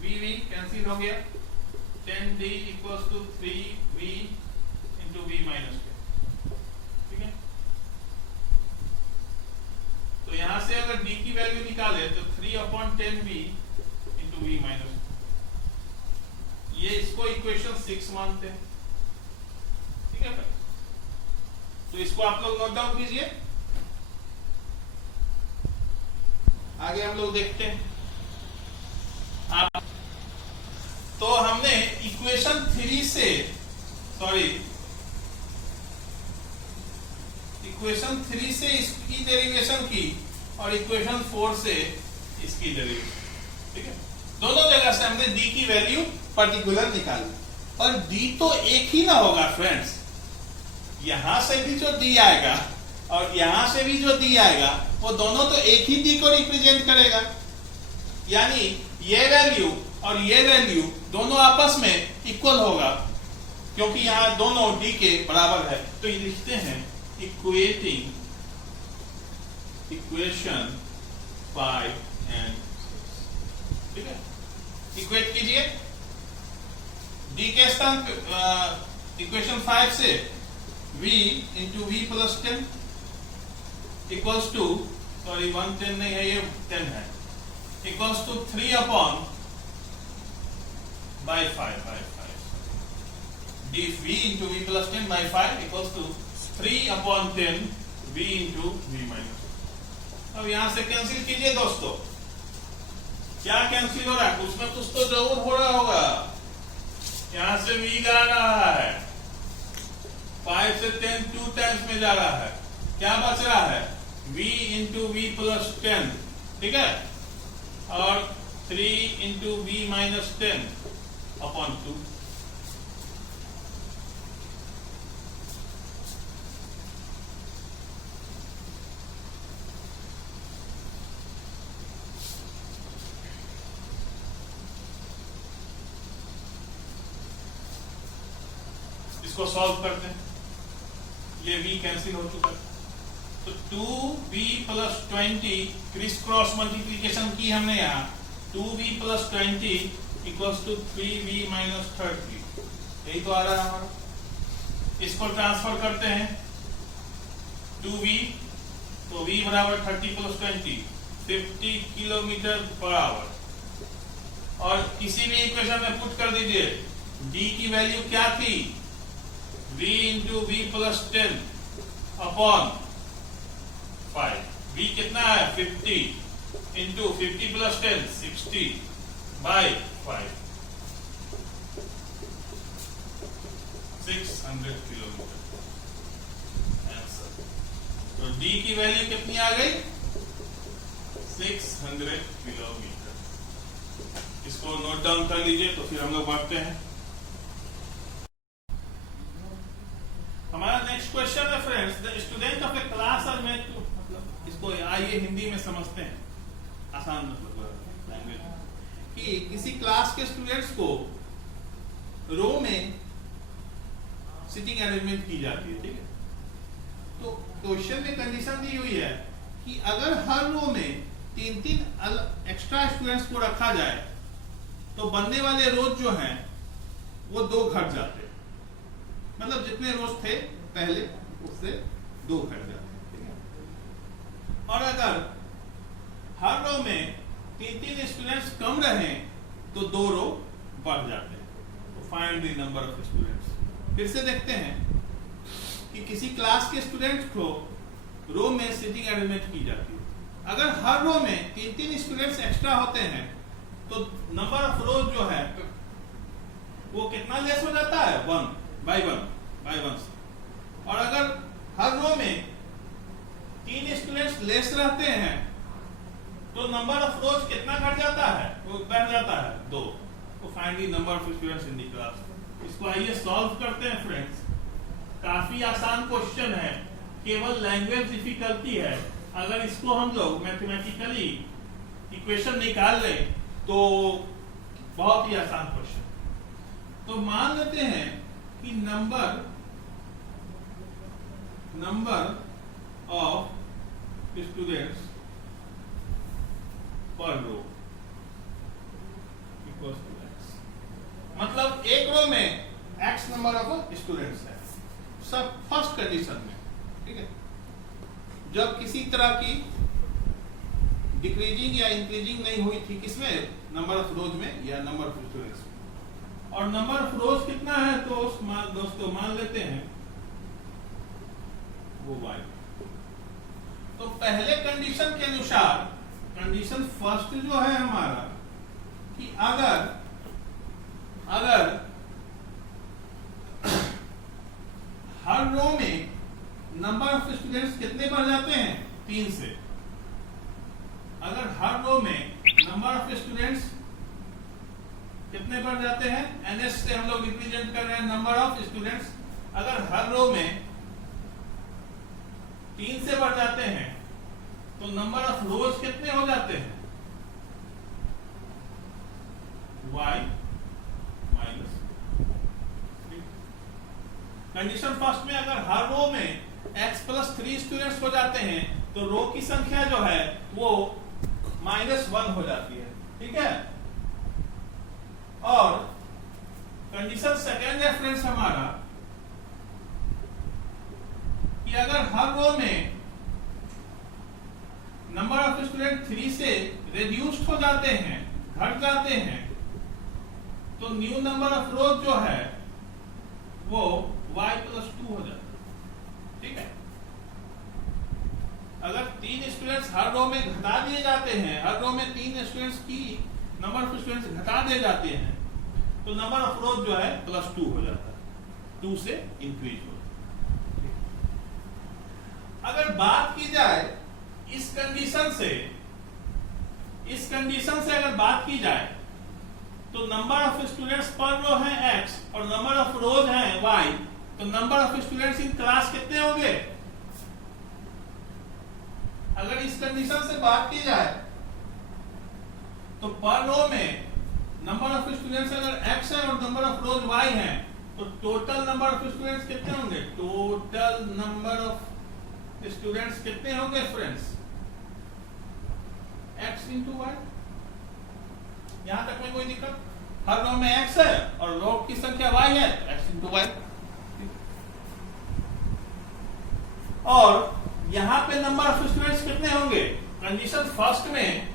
v कैंसिल हो गया, 10d equals to 3v into v minus 10, ठीक है। तो यहां से अगर d की वैल्यू निकाले तो 3/10v इंटू v माइनस, ये इसको इक्वेशन 6 मानते हैं, ठीक है। तो इसको आप लोग नोट डाउन कीजिए, आगे हम लोग देखते हैं। आप तो हमने इक्वेशन 3 से इक्वेशन 3 से इसकी डेरिवेशन की और इक्वेशन 4 से इसकी डेरिवेशन, ठीक है। दोनों जगह से हमने d की वैल्यू पर्टिकुलर निकाली, और d तो एक ही ना होगा फ्रेंड्स, यहां से भी जो d आएगा और यहां से भी जो d आएगा वो दोनों तो एक ही d को रिप्रेजेंट करेगा, यानी ये वैल्यू और ये वैल्यू दोनों आपस में इक्वल होगा, क्योंकि यहां दोनों d के बराबर है। तो ये लिखते हैं इक्वेटिंग इक्वेशन 5 एंड 6, ठीक है। इक्वेट कीजिए d के स्थान पे इक्वेशन 5 से v into v plus 10 equals to, 110 नहीं है, ये 10 है, equals to 3/5 d v into v plus 10 by 5 equals to 3/10 v into v minus. अब यहां से कैंसिल कीजिए दोस्तों, क्या कैंसिल हो रहा है, कुछ ना कुछ तो जरूर हो रहा होगा। यहां से v जा रहा है, 5 से 10 2 टाइम्स में जा रहा है, क्या बच रहा है, v इंटू v प्लस 10, ठीक है, और 3 इंटू v माइनस 10/2। इसको सॉल्व करते हैं, ये v कैंसिल हो चुका है, तो 2v plus 20 criss cross multiplication की हमने यहाँ, 2v plus 20 equals to 3v minus 30, यही तो आ रहा है हमारा। इसको ट्रांसफर करते हैं 2v, तो v बराबर 30 प्लस 20 50 किलोमीटर पर आवर, और किसी भी इक्वेशन में पुट कर दीजिए, d की वैल्यू क्या थी, v into v plus 10 upon 5, v कितना है 50 into 50 plus 10 60 by 5, 600 kilometre answer. तो d की वैल्यू कितनी आ गई, 600 किलोमीटर। इसको नोट डाउन कर लीजिए, तो फिर हम लोग बढ़ते हैं। हमारा नेक्स्ट क्वेश्चन है friends, the student of a class are made to, मतलब इसको आइए हिंदी में समझते हैं, आसान मतलब लैंग्वेज, कि किसी क्लास के स्टूडेंट्स को रो में सिटिंग अरेंजमेंट की जाती है, ठीक है। तो क्वेश्चन में कंडीशन दी हुई है कि अगर हर रो में 3-3 एक्स्ट्रा स्टूडेंट्स को रखा जाए तो बनने वाले रोज जो हैं वो 2 घट जाते हैं, मतलब जितने रोज थे पहले उससे 2 घट जाते हैं, ठीक है। और अगर हर रो में 3-3 स्टूडेंट्स कम रहे तो 2 रो बढ़ जाते हैं। तो find the number of students. फिर से देखते हैं कि किसी क्लास के स्टूडेंट को रो में सिटिंग अरेंजमेंट की जाती है। अगर हर रो में 3-3 स्टूडेंट्स एक्स्ट्रा होते हैं तो नंबर ऑफ रोज जो है वो कितना लेस हो जाता है, 1 बाय 1 से। और अगर हर रो में 3 स्टूडेंट्स लेस रहते हैं तो नंबर ऑफ रोज कितना घट जाता है, वो बढ़ जाता है 2। तो find the number of students in the class. इसको आइए सॉल्व करते हैं फ्रेंड्स। काफी आसान क्वेश्चन है, केवल लैंग्वेज डिफिकल्टी है। अगर इसको हम लोग मैथमेटिकली इक्वेशन निकाल लें तो बहुत ही आसान क्वेश्चन। तो मान लेते हैं कि नंबर ऑफ स्टूडेंट्स पर रो इक्वल्स टू x, मतलब एक रो में x नंबर ऑफ स्टूडेंट्स है, सब फर्स्ट कंडीशन में, ठीक है। जब किसी तरह की डिक्रीजिंग या इंक्रीजिंग नहीं हुई थी, किसमें, नंबर ऑफ रोज में या नंबर ऑफ स्टूडेंट्स में। और नंबर ऑफ रोज कितना है तो दोस्तों मान लेते हैं वो y। तो पहले कंडीशन के अनुसार, कंडीशन फर्स्ट जो है हमारा, कि अगर हर रो में नंबर ऑफ स्टूडेंट्स कितने बढ़ जाते हैं, 3 से। अगर हर रो में नंबर ऑफ स्टूडेंट्स कितने बढ़ जाते हैं, NS से हम लोग रिप्रेजेंट कर रहे हैं नंबर ऑफ स्टूडेंट्स। अगर हर रो में 3 से बढ़ जाते हैं तो नंबर ऑफ रोज कितने हो जाते हैं, y माइनस। कंडीशन फर्स्ट में अगर हर रो में x+3 स्टूडेंट्स हो जाते हैं तो रो की संख्या जो है वो -1 हो जाती है, ठीक है। और कंडीशन सेकेंड है फ्रेंड्स हमारा, कि अगर हर रो में नंबर ऑफ स्टूडेंट 3 से रिड्यूस्ड हो जाते हैं, घट जाते हैं, तो न्यू नंबर ऑफ रोज जो है वो y+2 हो जाता है, ठीक है। अगर 3 स्टूडेंट्स हर रो में घटा दिए जाते हैं, हर रो में 3 स्टूडेंट्स की नंबर ऑफ स्टूडेंट्स घटा दिए जाते हैं, तो नंबर ऑफ रोज जो है +2 हो जाता है, 2 से इंक्रीज हो जाता है। अगर बात की जाए इस कंडीशन से अगर बात की जाए तो नंबर ऑफ स्टूडेंट्स पर रो है x और नंबर ऑफ रोज है y, तो number of students in class कितने होंगे। अगर इस कंडीशन से बात की जाए तो पर रो में नंबर ऑफ स्टूडेंट्स अगर x है और नंबर ऑफ रोज y है, तो टोटल नंबर ऑफ स्टूडेंट्स कितने होंगे, टोटल नंबर ऑफ स्टूडेंट्स कितने होंगे फ्रेंड्स, x इंटू y। यहां तक में कोई दिक्कत, हर रो में x है और रो की संख्या y है, तो x इंटू y। और यहां पे नंबर ऑफ स्टूडेंट्स कितने होंगे, कंडीशन फर्स्ट में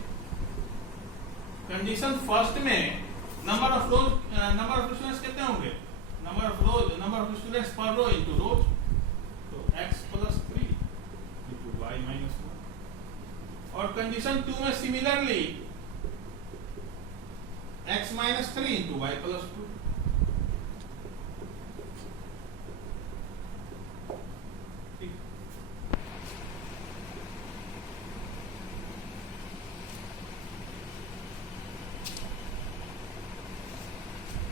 नंबर ऑफ स्टूडेंट्स कितने होंगे, नंबर ऑफ स्टूडेंट्स पर रो इंटू रोज, तो x+3 इंटू y -1। और कंडीशन 2 में सिमिलरली x-3 इंटू y+2।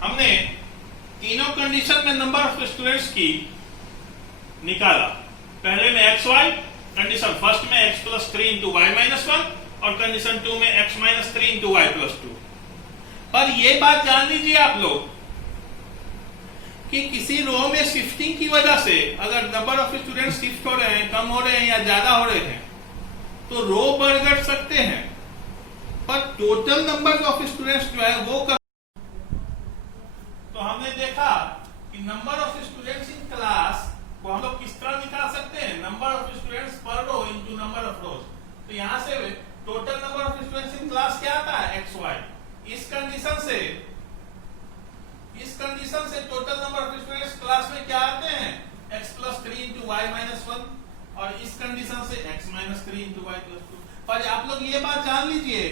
हमने तीनों कंडीशन में नंबर ऑफ स्टूडेंट्स की निकाला। पहले में एक्स वाई, कंडीशन फर्स्ट में x plus 3 into Y minus 1 और कंडीशन 2 में x minus 3 into Y plus 2। पर ये बात जान लीजिए आप लोग कि किसी रो में शिफ्टिंग की वजह से अगर नंबर ऑफ स्टूडेंट्स शिफ्ट हो रहे हैं, कम हो रहे हैं या ज्यादा हो रहे हैं तो रो बढ़ घट सकते हैं, पर टोटल नंबर ऑफ स्टूडेंट्स जो है वो तो हमने देखा कि number of students in class को हम लोग किस तरह निकाल सकते हैं, नंबर ऑफ स्टूडेंट्स पर row into number of rows. तो यहां से total number of students in class क्या आता है, एक्स वाई। इस कंडीशन से total number of students class में क्या आते हैं, x plus 3 into Y minus 1 और इस कंडीशन से x minus 3 into Y plus 2। पर आप लोग ये बात जान लीजिए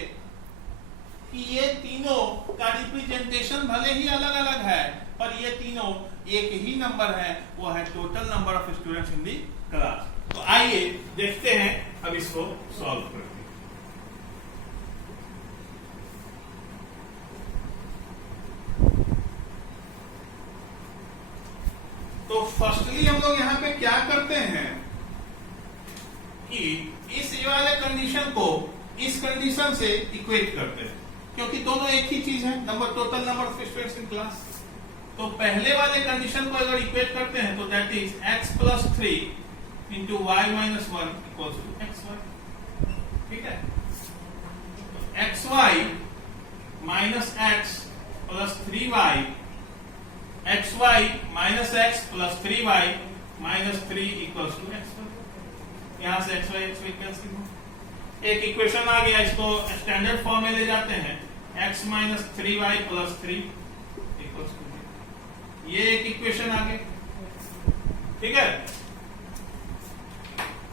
कि ये तीनों का रिप्रेजेंटेशन भले ही अलग अलग है पर ये तीनों एक ही नंबर है, वो है total number of students in the class. तो आइए देखते हैं अब इसको सॉल्व करते हैं। तो फर्स्टली हम लोग यहाँ पे क्या करते हैं कि इस ये वाले कंडीशन को इस कंडीशन से इक्वेट करते हैं, क्योंकि दोनों एक ही चीज है, number total number of students in class. तो पहले वाले कंडीशन को अगर इक्वेट करते हैं तो that is x plus 3 into Y minus 1 equals to x y. ठीक है, x y minus x plus 3y, x y minus x plus 3y minus 3 equals to x y. यहां से एक्स वाई कैंसिल हो, एक equation आ गया, इसको standard form में ले जाते हैं, x minus 3y plus 3 equals to, ये एक इक्वेशन आ गई। ठीक है,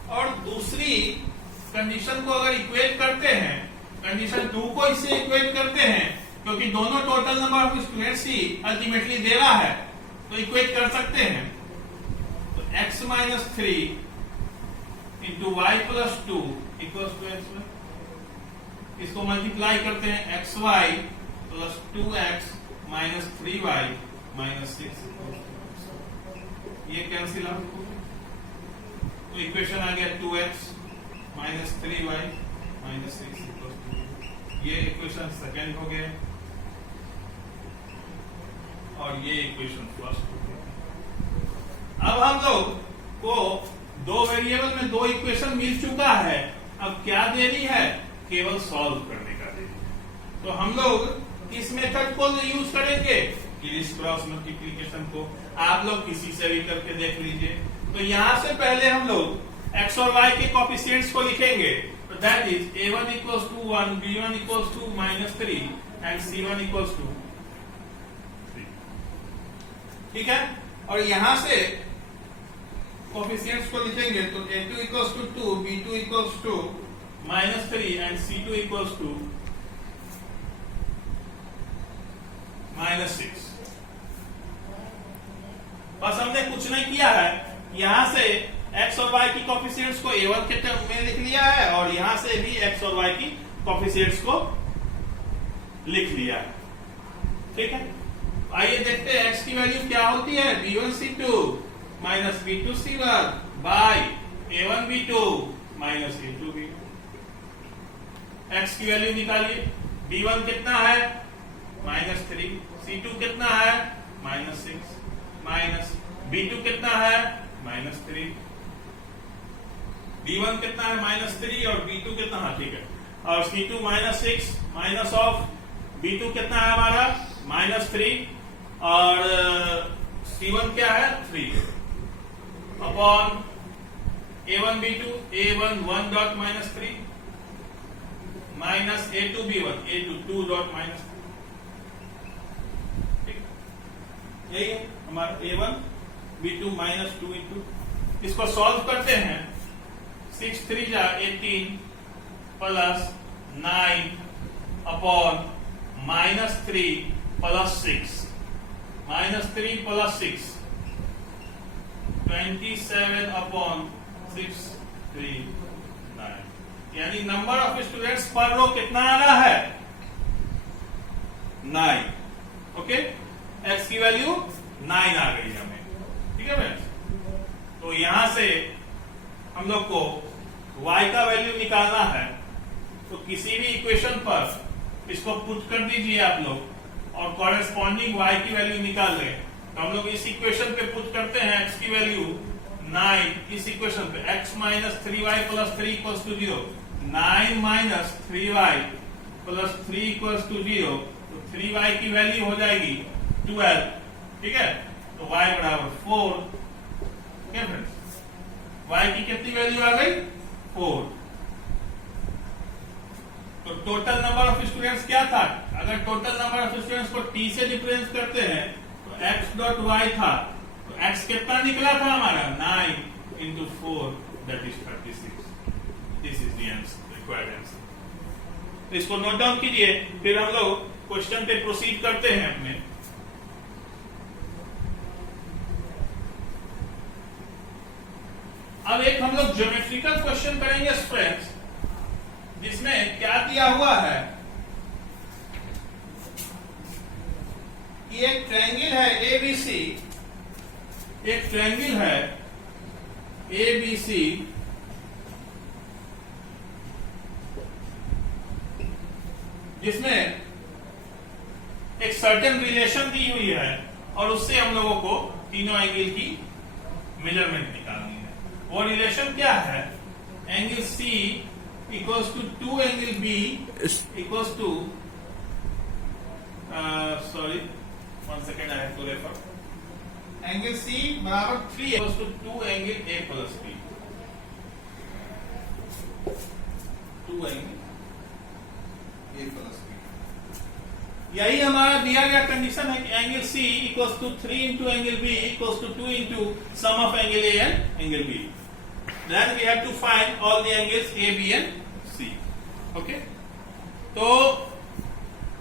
और दूसरी कंडीशन को अगर इक्वेट करते हैं, कंडीशन 2 को इससे इक्वेट करते हैं, क्योंकि दोनों टोटल नंबर ऑफ स्टूडेंट्स ही अल्टीमेटली दे रहा है, तो इक्वेट कर सकते हैं। तो x minus 3 into Y plus 2 equals to x y. इसको मल्टीप्लाई करते हैं, x y plus 2x minus 3y minus 6, ये कैंसिल आउट, तो इक्वेशन आ गया 2x minus 3y minus 6 equals to, ये इक्वेशन सेकेंड हो गया और ये इक्वेशन फर्स्ट हो गया। अब हम लोग को दो वेरिएबल में दो इक्वेशन मिल चुका है, अब क्या देरी है, केवल सॉल्व करने का देरी है। तो हम लोग किस मेथड को यूज करेंगे, क्रिस क्रॉस मल्टीप्लिकेशन को। आप लोग किसी से भी करके देख लीजिए। तो यहां से पहले हम लोग x और y के कोएफिशिएंट्स को लिखेंगे, तो that is a1 equals to 1, b1 equals to minus 3 and c1 equals to 3। ठीक है, और यहां से कोएफिशिएंट्स को लिखेंगे, तो a2 equals to 2, b2 equals to minus 3 and c2 equals to minus 6। बस हमने कुछ नहीं किया है, यहां से x और y की कोएफिशिएंट्स को a1 के टर्म में लिख लिया है और यहां से भी x और y की कोएफिशिएंट्स को लिख लिया है। ठीक है, आइए देखते हैं x की वैल्यू क्या होती है, b1 c2 minus b2 c1 by a1 b2 minus a2 b2। x की वैल्यू निकालिए, b1 कितना है माइनस 3, c2 कितना है माइनस 6, माइनस b2 कितना है माइनस 3, b1 कितना है माइनस 3 और b2 कितना है, ठीक है, और c2 minus 6 minus of b2 कितना है हमारा माइनस 3 और c1 क्या है 3 upon a1 b2, a1 1 dot minus 3 minus a2 b1, a2 2 dot minus 3। यही है हमारा a1 b2 माइनस 2 इंटू, इसको सॉल्व करते हैं, 6 3 जा 18 plus 9 upon minus 3 plus 6, minus 3 plus 6 27 upon 6 3 9, यानी नंबर ऑफ स्टूडेंट्स पर रो कितना आ रहा है 9। ओके, x की वैल्यू 9 आ गई हमें, ठीक है फ्रेंड्स। तो यहां से हम लोग को y का वैल्यू निकालना है, तो किसी भी इक्वेशन पर इसको पुट कर दीजिए आप लोग और कॉरेस्पॉन्डिंग y की वैल्यू निकाल लें। तो हम लोग इस इक्वेशन पे पुट करते हैं x की वैल्यू 9, इस इक्वेशन पे x minus 3y plus 3 equals to 0, 9 minus 3y plus 3 equals to 0, तो 3y की वैल्यू हो जाएगी 12, ठीक है। तो y बराबर 4, ठीक है फ्रेंड्स। y की कितनी वैल्यू आ गई? 4। तो टोटल नंबर ऑफ स्टूडेंट्स क्या था? अगर टोटल नंबर ऑफ स्टूडेंट्स को t से डिफरेंस करते हैं तो x डॉट y था, तो x कितना निकला था हमारा? 9 into 4, that is 36. This is the answer, required answer. तो इसको नोट डाउन कीजिए, फिर हम लोग क्वेश्चन पे प्रोसीड करते हैं अपने। अब एक हम लोग ज्योमेट्रिकल क्वेश्चन करेंगे फ्रेंड्स, जिसमें क्या दिया हुआ है कि एक ट्रायंगल है ABC, एक ट्रायंगल है ABC जिसमें एक सर्टेन रिलेशन दी हुई है और उससे हम लोगों को तीनों एंगल की मेजरमेंट निकालनी है। वो रिलेशन क्या है? Angle C equals to 2 angle B equals to sorry 1 second, I have to refer. Angle C बराबर 3 equals to 2 angle A plus B, 2 angle A plus B। यही हमारा दिया गया कंडीशन है कि angle C equals to 3 into angle B equals to 2 into sum of angle A and angle B। Then we have to find all the angles A, B and C. Okay? तो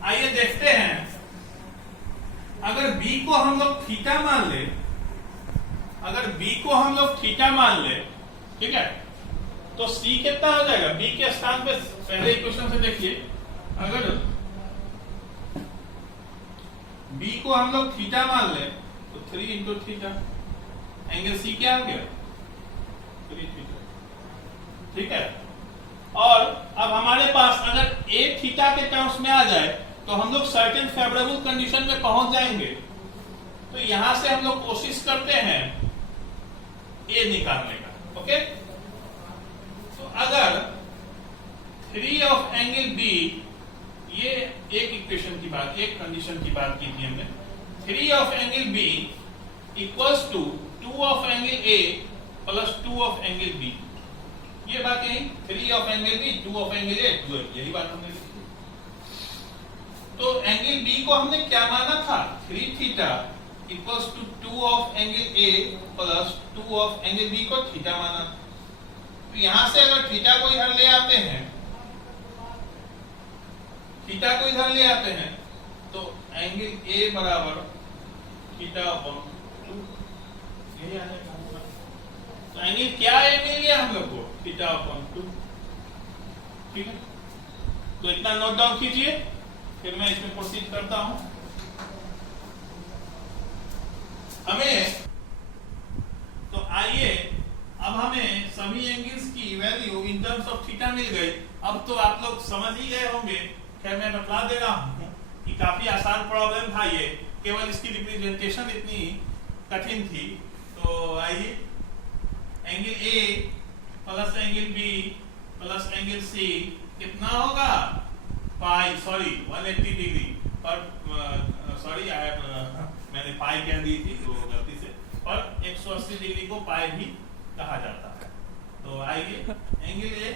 आइए देखते हैं, अगर B को हम लोग theta मान ले, अगर B को हम लोग थीटा मान ले, ठीक है, तो C कितना हो जाएगा? B के स्थान पे पहले इक्वेशन से देखिए, अगर B को हम लोग थीटा मान ले तो 3 इंटू थीटा, एंगल C क्या हो गया? 3 थीटा, ठीक है। और अब हमारे पास अगर A थीटा के टर्म्स में आ जाए तो हम लोग सर्टेन फेवरेबल कंडीशन में पहुंच जाएंगे। तो यहां से हम लोग कोशिश करते हैं A निकालने का, ओके। तो अगर 3 ऑफ एंगल B, ये एक इक्वेशन की बात, एक कंडीशन की बात की थी हमने, 3 of angle B equals to 2 of angle A plus 2 of angle B, ये बात यही, 3 of angle B 2 of angle A, यही बात हमने लिखी। तो एंगल B को हमने क्या माना था? 3 theta equals to 2 of angle A plus 2 of angle B को थीटा माना। तो यहां से अगर थीटा को इधर ले आते हैं, थीटा को इधर ले आते हैं, तो एंगल A बराबर थीटा अपॉन 2, यही आ जाएगा। तो एंगल क्या है मिल गया हम लोग को? थीटा अपॉन 2, ठीक है। तो इतना नोट डाउन कीजिए, फिर मैं इसमें प्रोसीड करता हूं। हमें तो आइए, अब हमें सभी एंगल्स की value in terms of theta मिल गई। अब तो आप लोग समझ ही गए होंगे, खैर मैं बता दे रहा हूं कि काफी आसान प्रॉब्लम था ये, केवल इसकी रिप्रेजेंटेशन इतनी कठिन थी। तो आइए, angle A plus angle B plus angle C कितना होगा? 180 डिग्री पर, सॉरी मैंने पाई कह दी थी तो गलती से, पर 180 डिग्री को पाई भी कहा जाता है। तो आइए, एंगल A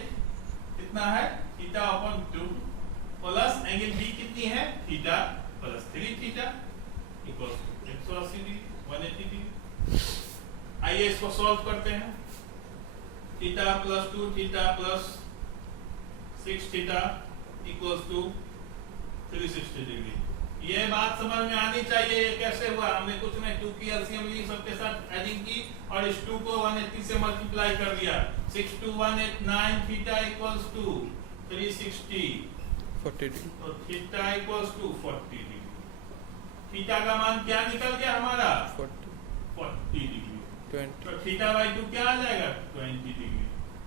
कितना है? Theta upon 2 plus angle B कितनी है? Theta plus 3 theta equal 180 degree, 180 degree. आइए इसको सॉल्व करते हैं। Theta plus 2 theta plus 6 theta equals to 360 degree. ये बात समझ में आनी चाहिए, ये कैसे हुआ? हमने कुछ नहीं, 2 की एलसीएम ली, सबके साथ एडिंग की और इस 2 को 180 से मल्टीप्लाई कर दिया। 6 2 189 थीटा इक्वल्स टू 360 40 डिग्री, तो theta equals to 40 degree, theta का मान क्या निकल गया हमारा 40 डिग्री। तो थीटा बाई 2 क्या आ जाएगा 20 डिग्री।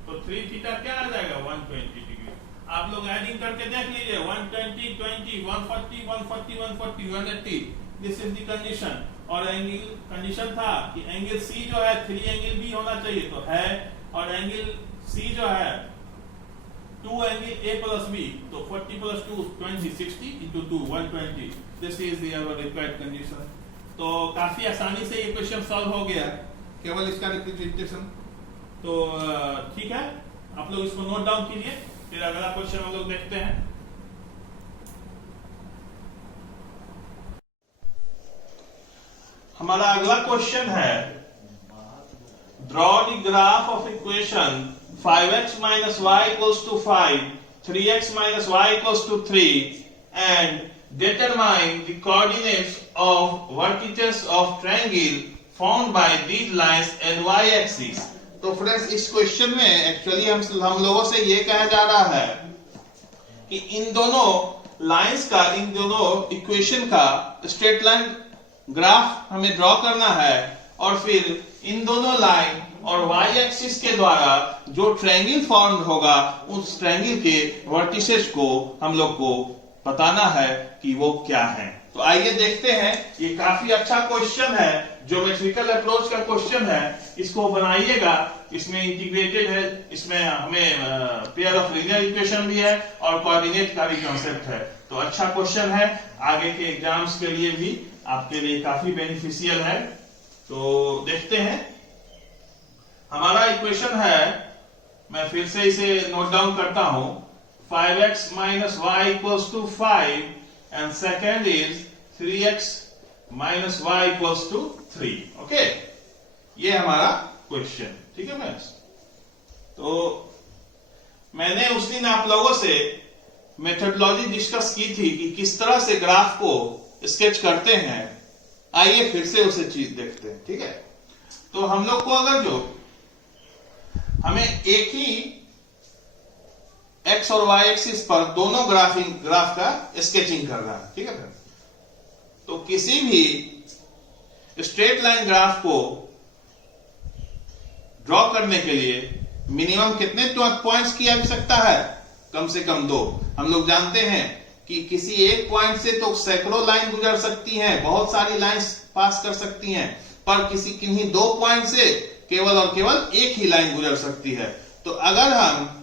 तो 3 थीटा क्या आ जाएगा 120 डिग्री। आप लोग एडिंग करके देख लीजिए 120 20 140 140 140 180 दिस इज द कंडीशन। और एंगल कंडीशन था कि एंगल सी जो है 3 एंगल बी होना चाहिए तो है, और एंगल सी जो है 2 एंगल ए प्लस बी, तो 40 plus 2 20 60 into 2 120 this is the required condition. तो काफी आसानी से ये क्वेश्चन सॉल्व हो गया केवल इसका रिप्रेजेंटेशन। तो ठीक है, आप लोग इसको नोट डाउन कीजिए, फिर अगला क्वेश्चन हम लोग देखते हैं। हमारा अगला क्वेश्चन है draw the graph of equation 5x minus y equals to 5, 3x minus y equals to 3 and determine the coordinates of vertices of triangle formed by these lines and y axis। तो friends इस question में actually हम लोगों से ये कहा जा रहा है कि इन दोनों लाइंस का, इन दोनों इक्वेशन का स्ट्रेट लाइन ग्राफ हमें ड्रॉ करना है, और फिर इन दोनों लाइन और y एक्सिस के द्वारा जो ट्रायंगल फॉर्म होगा उस ट्रायंगल के वर्टिसेस को हम लोग को बताना है कि वो क्या है। तो आइए देखते हैं, ये काफी अच्छा क्वेश्चन है, ज्योमेट्रिकल अप्रोच का क्वेश्चन है, इसको बनाइएगा। इसमें इंटीग्रेटेड है, इसमें हमें पेयर ऑफ लीनियर इक्वेशन भी है और कोऑर्डिनेट का भी कंसेप्ट है। तो अच्छा क्वेश्चन है, आगे के एग्जाम्स के लिए भी आपके लिए काफी बेनिफिशियल है। तो देखते हैं, हमारा इक्वेशन है, मैं फिर से इसे नोट डाउन करता हूं, 5x minus y equals to 5 and second is 3x minus y equals to 3। Okay, ये हमारा क्वेश्चन, ठीक है फ्रेंड्स। तो मैंने उस दिन आप लोगों से मेथोडोलॉजी डिस्कस की थी कि किस तरह से ग्राफ को स्केच करते हैं। आइए फिर से उसे चीज देखते हैं, ठीक है। तो हम लोग को अगर जो हमें एक ही x और y एक्सिस पर दोनों ग्राफ का स्केचिंग करना है, ठीक है फ्रेंड्स। तो किसी भी स्ट्रेट लाइन ग्राफ को ड्रॉ करने के लिए मिनिमम कितने पॉइंट्स की आवश्यकता है? कम से कम 2। हम लोग जानते हैं कि किसी एक पॉइंट से तो सैकड़ों लाइन गुजर सकती हैं, बहुत सारी लाइंस पास कर सकती हैं, पर किन्हीं 2 पॉइंट से केवल और केवल एक ही लाइन गुजर सकती है। तो अगर हम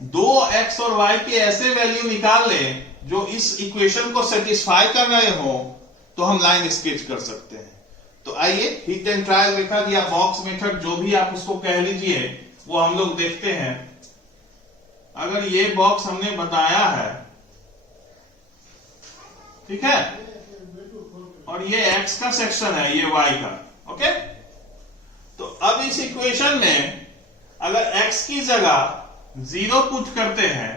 2x और y के ऐसे वैल्यू निकाल लें जो इस इक्वेशन को सेटिस्फाई कर रहे हो, तो हम लाइन स्केच कर सकते हैं। तो आइए हिट एंड ट्रायल मेथड या बॉक्स मेथड, जो भी आप उसको कह लीजिए, वो हम लोग देखते हैं। अगर ये बॉक्स हमने बताया है, ठीक है, और ये x का सेक्शन है, ये y का, ओके। तो अब इस इक्वेशन में अगर x की जगह 0 पुट करते हैं,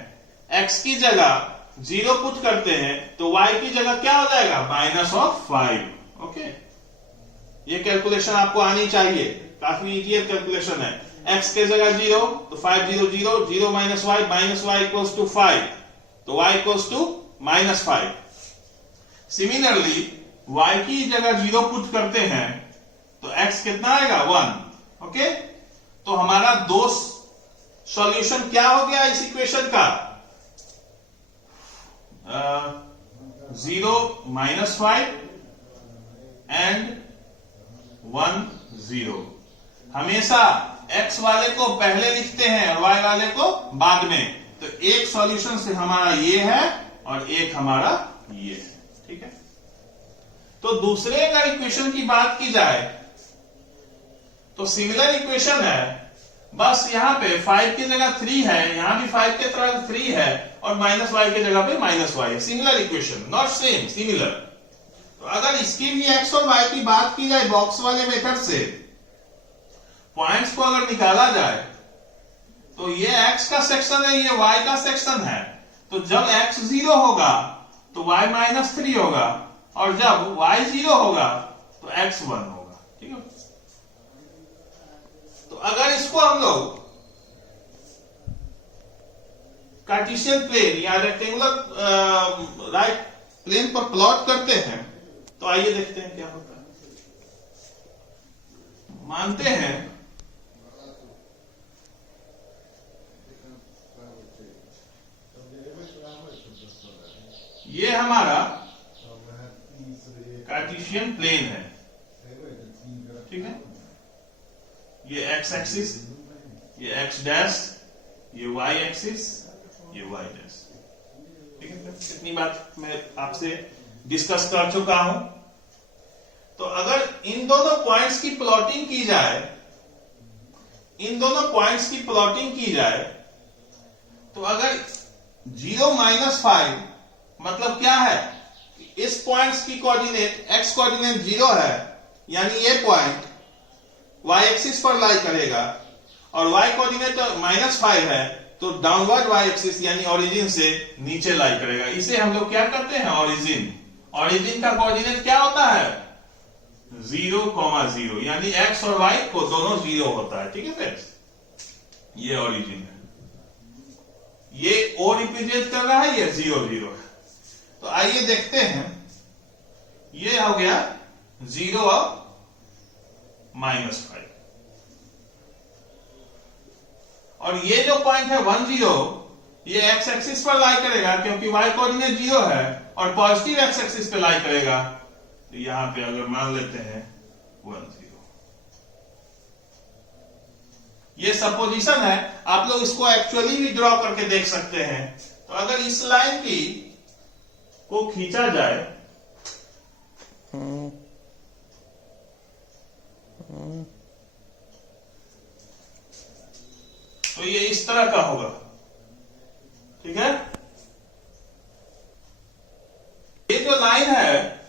x की जगह 0 पुट करते हैं, तो y की जगह क्या हो जाएगा? -5। ओके, ये कैलकुलेशन आपको आनी चाहिए, काफी इजियर कैलकुलेशन है। x के जगह 0, तो 5 0 0 0 -y इक्वल्स टू 5, तो y equals to -5। Similarly y की जगह 0 पुट करते हैं तो x कितना आएगा? 1। ओके, तो हमारा 2 सॉल्यूशन क्या हो गया इस इक्वेशन का? 0 -5 एंड 1 0। हमेशा x वाले को पहले लिखते हैं और y वाले को बाद में। तो एक सॉल्यूशन से हमारा ये है और एक हमारा ये है, ठीक है। तो दूसरे का इक्वेशन की बात की जाए तो सिमिलर इक्वेशन है, बस यहां पे 5 की जगह 3 है, यहां भी 5 के तरह 3 है और -y की जगह पे -y है। Similar equation, not same, similar. तो अगर इसकी भी x और y की बात की जाए बॉक्स वाले मेथड से, पॉइंट्स को अगर निकाला जाए तो ये x का सेक्शन है, ये y का सेक्शन है। तो जब x 0 होगा तो y -3 होगा, और जब y 0 होगा तो x 1 होगा, ठीक है। तो अगर इसको हम लोग कार्टेशियन प्लेन या रेक्टेंगुलर राइट प्लेन पर प्लॉट करते हैं तो आइए देखते हैं क्या होता है। मानते हैं ये हमारा कार्टेशियन प्लेन है, ठीक है। ये एक्स एक्सिस, ये एक्स डैश, ये वाई एक्सिस, ये वाई डैश, ठीक है। इतनी बात मैं आपसे डिस्कस कर चुका हूं। तो अगर इन दोनों पॉइंट्स की प्लॉटिंग की जाए, इन दोनों पॉइंट्स की प्लॉटिंग की जाए, तो अगर 0 - 5 मतलब क्या है, इस पॉइंट्स की कोऑर्डिनेट एक्स कोऑर्डिनेट 0 है, यानी ये पॉइंट वाई एक्सिस पर लाई करेगा, और वाई कोऑर्डिनेट -5 है, तो डाउनवर्ड वाई एक्सिस यानी ओरिजिन से नीचे लाई करेगा। इसे हम लोग क्या करते हैं, ओरिजिन। ओरिजिन का कोऑर्डिनेट क्या होता है, 0, 0, यानी एक्स और वाई को दोनों 0 होता है, ठीक है फ्रेंड्स। ये ओरिजिन है, ये ओ रिप्रेजेंट कर रहा है, ये 0, 0 है। तो आइए देखते हैं, ये हो गया 0 और -5, और ये जो पॉइंट है 1, 0, ये एक्स एक्सिस पर लाई करेगा क्योंकि वाई कोऑर्डिनेट 0 है, और पॉजिटिव एक्स एक्सिस पे लाई करेगा। तो यहां पे अगर मान लेते हैं 1, 0, ये सपोजिशन है, आप लोग इसको एक्चुअली भी ड्रॉ करके देख सकते हैं। तो अगर इस लाइन की को खींचा जाए, तो ये इस तरह का होगा, ठीक है। ये जो लाइन है,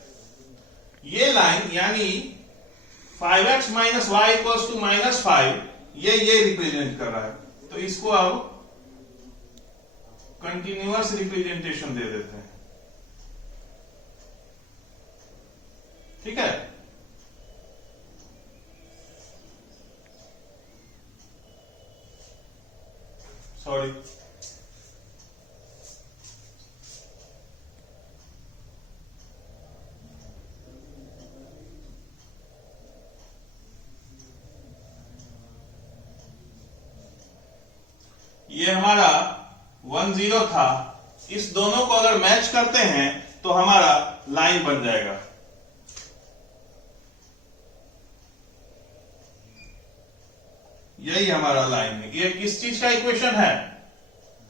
ये लाइन यानी 5x - y = -5, ये रिप्रेजेंट कर रहा है। तो इसको अब कंटिन्यूअस रिप्रेजेंटेशन दे देते हैं, ठीक है। सॉरी, ये हमारा 1, 0 था। इस दोनों को अगर मैच करते हैं तो हमारा लाइन बन जाएगा। यही हमारा लाइन है। ये किस चीज का इक्वेशन है,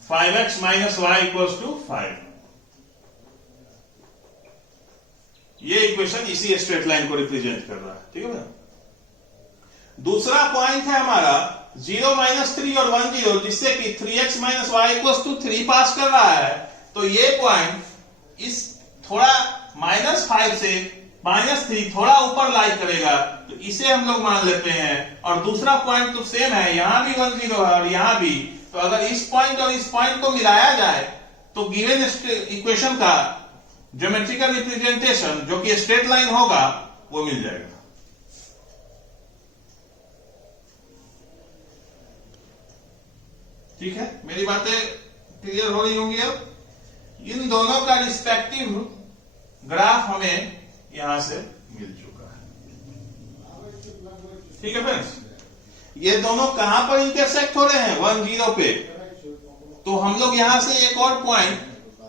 5x - y = 5। ये इक्वेशन इसी स्ट्रेट लाइन को रिप्रेजेंट कर रहा है, ठीक है ना। दूसरा पॉइंट है हमारा 0 - 3 और 1, 0, जिससे कि 3x - y = 3 पास कर रहा है। तो ये पॉइंट इस थोड़ा -5 से -3 थोड़ा ऊपर लाई करेगा, तो इसे हम लोग मान लेते हैं। और दूसरा पॉइंट तो सेम है, यहां भी 1, 0 है और यहां भी। तो अगर इस पॉइंट और इस पॉइंट को मिलाया जाए तो गिवन इक्वेशन का ज्योमेट्रिकल रिप्रेजेंटेशन जो कि स्ट्रेट लाइन होगा वो मिल जाएगा। ठीक है, मेरी बातें क्लियर हो रही होंगी। अब इन दोनों का रिस्पेक्टिव ग्राफ हमें यहां से मिल चुका है, ठीक है फ्रेंड्स। ये दोनों कहां पर इंटरसेक्ट हो रहे हैं, 1, 0 पे। तो हम लोग यहां से एक और पॉइंट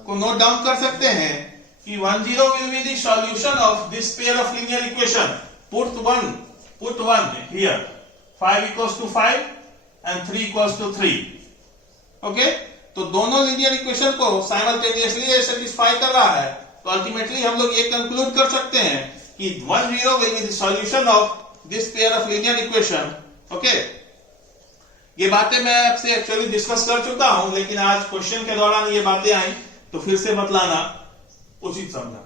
को नोट डाउन कर सकते हैं कि 1, 0 will be the solution of this pair of linear equation. Put 1 here, 5 = 5 and 3 = 3। Okay, तो दोनों लीनियर इक्वेशन को साइमल्टेनियसली सेटिस्फाई कर रहा है। तो अल्टीमेटली हम लोग ये कंक्लूड कर सकते हैं कि 1, 0 will be the solution of this pair of linear equation. Okay, ये बातें मैं आपसे एक्चुअली डिस्कस कर चुका हूं, लेकिन आज क्वेश्चन के दौरान ये बातें आई तो फिर से बतलाना उचित समझा।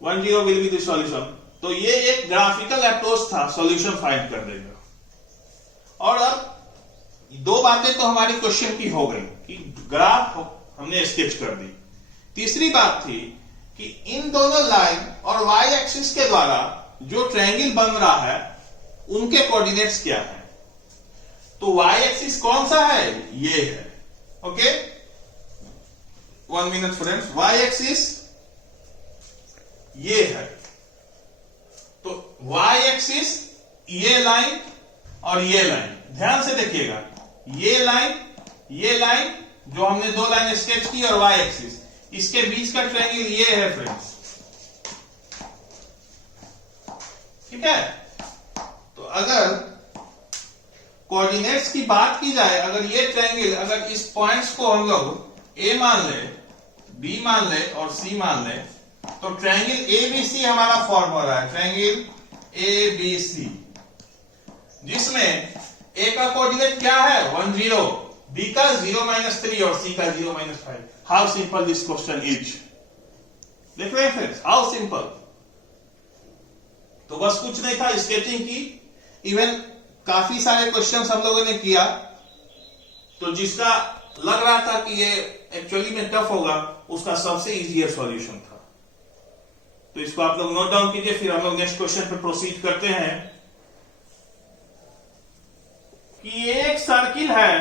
1, 0 विल बी द सॉल्यूशन। तो ये एक ग्राफिकल अप्रोच था सॉल्यूशन फाइंड करने का। और अब दो बातें तो हमारी क्वेश्चन की हो गई कि ग्राफ हमने स्केच कर दी। तीसरी बात थी कि इन दोनों लाइन और वाई एक्सिस के द्वारा जो ट्रायंगल बन रहा है उनके कोऑर्डिनेट्स क्या है। तो वाई एक्सिस कौन सा है, ये है। Okay, 1 minute friends, y axis ये है। y एक्सिस ये लाइन और ये लाइन, ध्यान से देखिएगा, ये लाइन जो हमने दो लाइन स्केच की और y एक्सिस, इसके बीच का ट्रायंगल ये है फ्रेंड्स, ठीक है। तो अगर कोऑर्डिनेट्स की बात की जाए, अगर ये ट्रायंगल, अगर इस पॉइंट्स को हम लोग a मान ले, b मान ले और c मान ले, तो ट्रायंगल ABC हमारा फॉर्म हो रहा है, ट्रायंगल ABC, जिसमें A का कोऑर्डिनेट क्या है 1 0, B का 0-3 और C का 0-5। How simple this question is, देख रहे हैं फ्रेंड्स, हाउ सिंपल। तो बस कुछ नहीं था, स्केचिंग की, इवन काफी सारे क्वेश्चंस हम लोगों ने किया, तो जिसका लग रहा था कि ये एक्चुअली में टफ होगा, उसका सबसे इजियर सॉल्यूशन था। तो इसको आप लोग नोट डाउन कीजिए, फिर हम लोग नेक्स्ट क्वेश्चन पे प्रोसीड करते हैं। कि ये एक सर्किल है,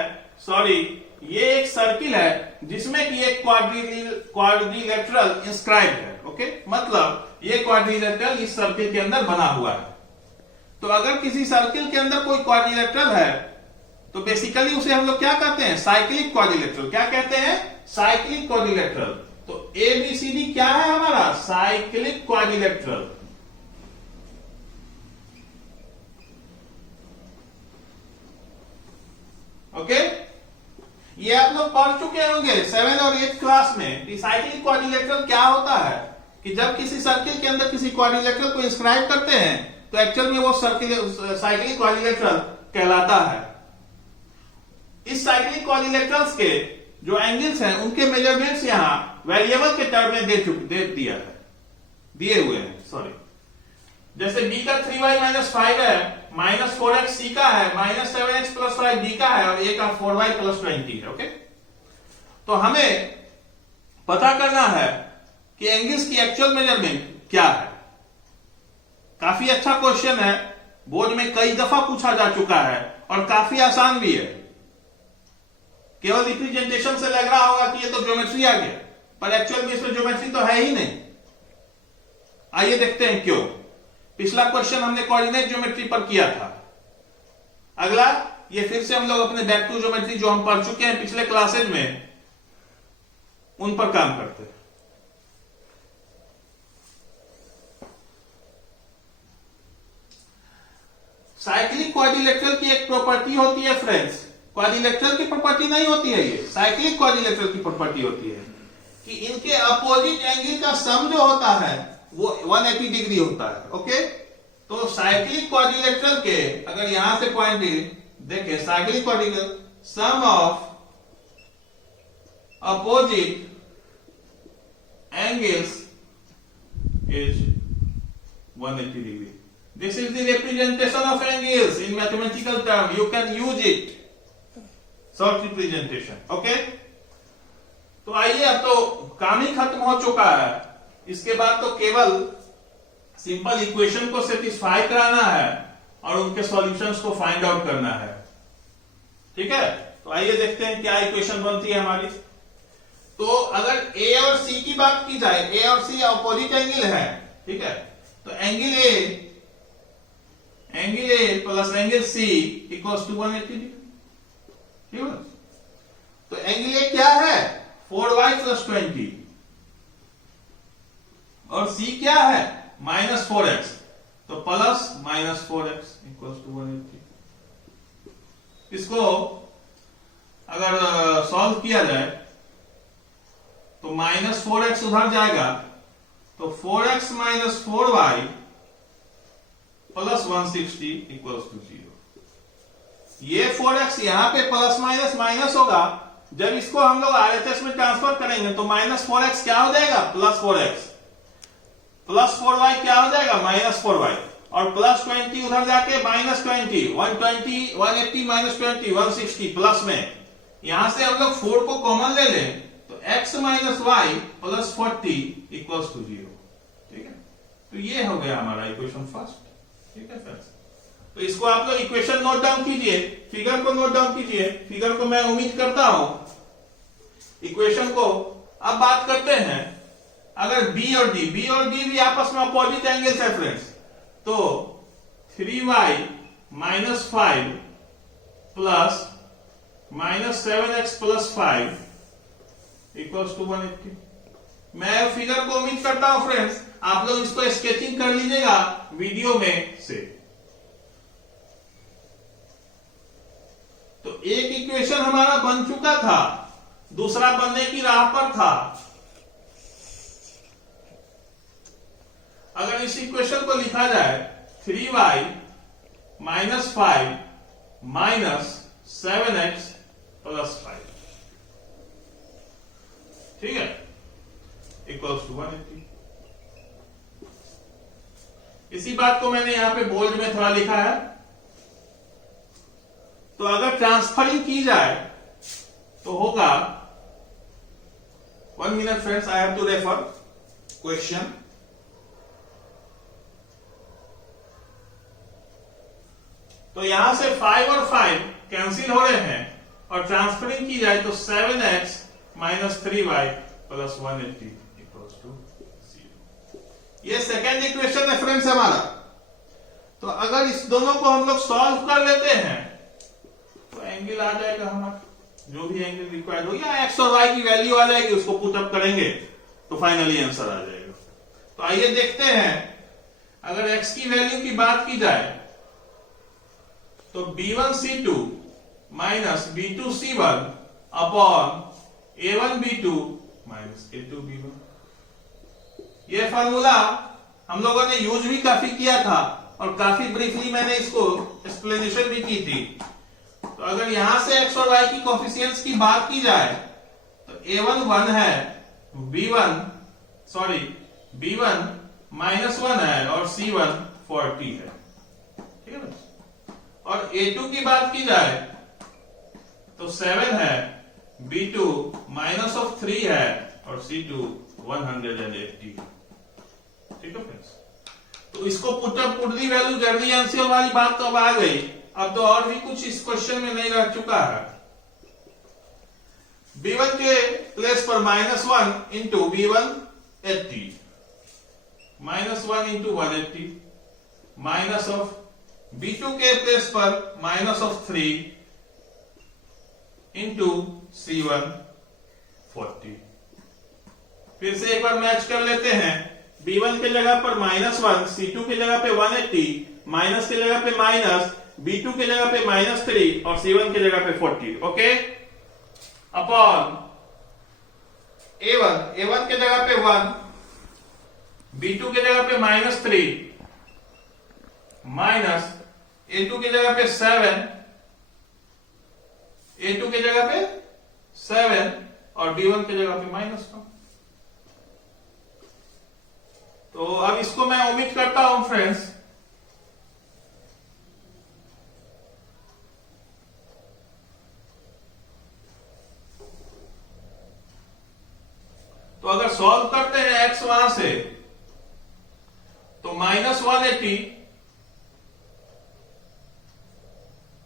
सॉरी ये एक सर्किल है जिसमें कि एक क्वाड्रिलेटरल इंस्क्राइब है, ओके, मतलब ये क्वाड्रिलेटरल इस सर्किल के अंदर बना हुआ है। तो अगर किसी सर्किल के अंदर कोई क्वाड्रिलेटरल है, तो बेसिकली उसे हम लोग क्या कहते हैं, साइक्लिक क्वाड्रिलेटरल। क्या कहते हैं, साइक्लिक क्वाड्रिलेटरल। तो ABCD क्या है हमारा, साइक्लिक क्वाड्रिलेटरल। ओके, ये आप लोग पढ़ चुके होंगे 7 और 8 क्लास में कि साइक्लिक क्वाड्रिलेटरल क्या होता है, कि जब किसी सर्किल के अंदर किसी क्वाड्रिलेटरल को इंस्क्राइब करते हैं, तो एक्चुअल में वो सर्किल साइक्लिक क्वाड्रिलेटरल कहलाता है। इस साइक्लिक क्वाड्रिलेटरल्स के जो एंगल्स हैं, उनके मेजरमेंट्स यहां वेरिएबल के टर्म में दिए हुए हैं, सॉरी। जैसे b का 3y-5 है, -4x c का है, -7x + 5 d का है, और a का 4y + 20 है, ओके। तो हमें पता करना है कि एंगल्स की एक्चुअल मेजरमेंट क्या है। काफी अच्छा क्वेश्चन है, बोर्ड में कई दफा पूछा जा चुका है और काफी आसान भी है। केवल रिप्रेजेंटेशन से लग रहा होगा कि ये तो ज्योमेट्री आ गया, पर एक्चुअल में इसमें ज्योमेट्री तो है ही नहीं। आइए देखते हैं क्यों। पिछला क्वेश्चन हमने कोऑर्डिनेट ज्योमेट्री पर किया था, अगला ये फिर से हम लोग अपने बैक टू ज्योमेट्री जो हम पढ़ चुके हैं पिछले क्लासेज में, उन पर काम करते हैं। साइक्लिक क्वाड्रिलेटरल की एक प्रॉपर्टी होती है फ्रेंड्स, क्वाड्रिलेटरल की प्रॉपर्टी नहीं होती है ये, साइक्लिक क्वाड्रिलेटरल की प्रॉपर्टी होती है कि इनके अपोजिट एंगल का सम जो होता है वो 180 डिग्री होता है, ओके। तो साइक्लिक क्वाड्रिलेटरल के अगर यहां से पॉइंट देखें, cyclic quadrilateral sum of opposite angles is 180 degree. This is the representation of angles in mathematical term. You can use it. Short representation. Okay? तो आइए, अब तो काम ही खत्म हो चुका है। इसके बाद तो केवल सिंपल इक्वेशन को सेटिस्फाई कराना है और उनके सॉल्यूशंस को फाइंड आउट करना है, ठीक है। तो आइए देखते हैं क्या इक्वेशन बनती है हमारी। तो अगर A और C की बात की जाए, A और C अपोजिट एंगल है, ठीक है। तो angle A plus angle C equals to 180 degree, ठीक है। तो एंगल A क्या है, 4y + 20, और C क्या है, -4x, तो प्लस -4x इक्वल्स टू 180। इसको अगर सॉल्व किया जाए तो -4x उधर जाएगा, तो 4x - 4y + 160 इक्वल्स टू 0। ये 4x यहां पे प्लस माइनस होगा, जब इसको हम लोग RHS में ट्रांसफर करेंगे तो -4x क्या हो जाएगा, +4x, + 4y क्या हो जाएगा, -4y, और +20 उधर जाके -20, 120, 180 - 20, 160 प्लस में, यहां से हम लोग 4 को कॉमन ले लें तो x - y + 40 इक्वल्स टू 0, ठीक है। तो ये हो गया हमारा इक्वेशन फर्स्ट, ठीक है फ्रेंड्स। तो इसको आप लोग इक्वेशन नोट डाउन कीजिए, फिगर को नोट डाउन कीजिए, फिगर को मैं उम्मीद करता हूं, इक्वेशन को। अब बात करते हैं, अगर B और D भी आपस में अपोजिट एंगल्स है फ्रेंड्स, तो 3y minus 5 plus minus 7x plus 5 equals to 180। मैं फिगर को ओमिट करता हूं फ्रेंड्स, आप लोग इसको स्केचिंग कर लीजिएगा वीडियो में से। तो एक इक्वेशन हमारा बन चुका था, दूसरा बनने की राह पर था। अगर इस इक्वेशन को लिखा जाए 3y minus 5 minus 7x plus 5, ठीक है, इक्वल्स टू 180। इसी बात को मैंने यहां पे बोल्ड में थोड़ा लिखा है। तो अगर ट्रांसफरिंग की जाए तो होगा, 1 minute friends, I have to refer question. तो यहां से 5 और 5 कैंसिल हो रहे हैं और ट्रांसफरिंग की जाए तो 7x minus 3y plus 180 equals to 0। ये सेकेंड इक्वेशन है फ्रेंड्स हमारा। तो अगर इस दोनों को हम लोग सॉल्व कर लेते हैं तो एंगल आ जाएगा हमारा, जो भी एंगल रिक्वायर्ड हो, या एक्स और वाई की वैल्यू आ जाएगी, उसको पुट अप करेंगे तो फाइनली आंसर आ जाएगा। तो आइए देखते हैं, अगर एक्स की वैल्यू की बात की जाए तो b1c2 minus b2c1 upon a1b2 minus a2b1। यह फार्मूला हम लोगों ने यूज भी काफी किया था और काफी ब्रीफली मैंने इसको एक्सप्लेनेशन भी की थी। तो अगर यहां से x और y की कोफिशिएंट्स की बात की जाए तो a1 1 है, b1 माइनस 1 है और c1 40 है, ठीक है ना। और a2 की बात की जाए तो 7 है, b2 माइनस ऑफ 3 है और c2 180 है, ठीक है फ्रेंड्स। तो इसको put the value journey answer वाली बात तो अब आ गई। अब तो और भी कुछ इस क्वेश्चन में नहीं रह चुका है। b1 के प्लेस पर minus 1 into b180 minus 1 into 180 minus of b2 के प्लेस पर माइनस ऑफ 3 इंटू c1 40। फिर से एक बार मैच कर लेते हैं। b1 के जगह पर माइनस 1, c2 की जगह पे 180, माइनस की जगह पे माइनस, b2 की जगह पे माइनस 3 और c1 की जगह पे 40, ओके, अपॉन a1 के जगह पे 1, b2 के जगह पे माइनस 3 माइनस a2 की जगह पे 7, a2 की जगह पे 7 और b1 की जगह पे माइनस 1। तो अब इसको मैं ओमिट करता हूं फ्रेंड्स। तो अगर सॉल्व करते हैं x वहां से तो minus 180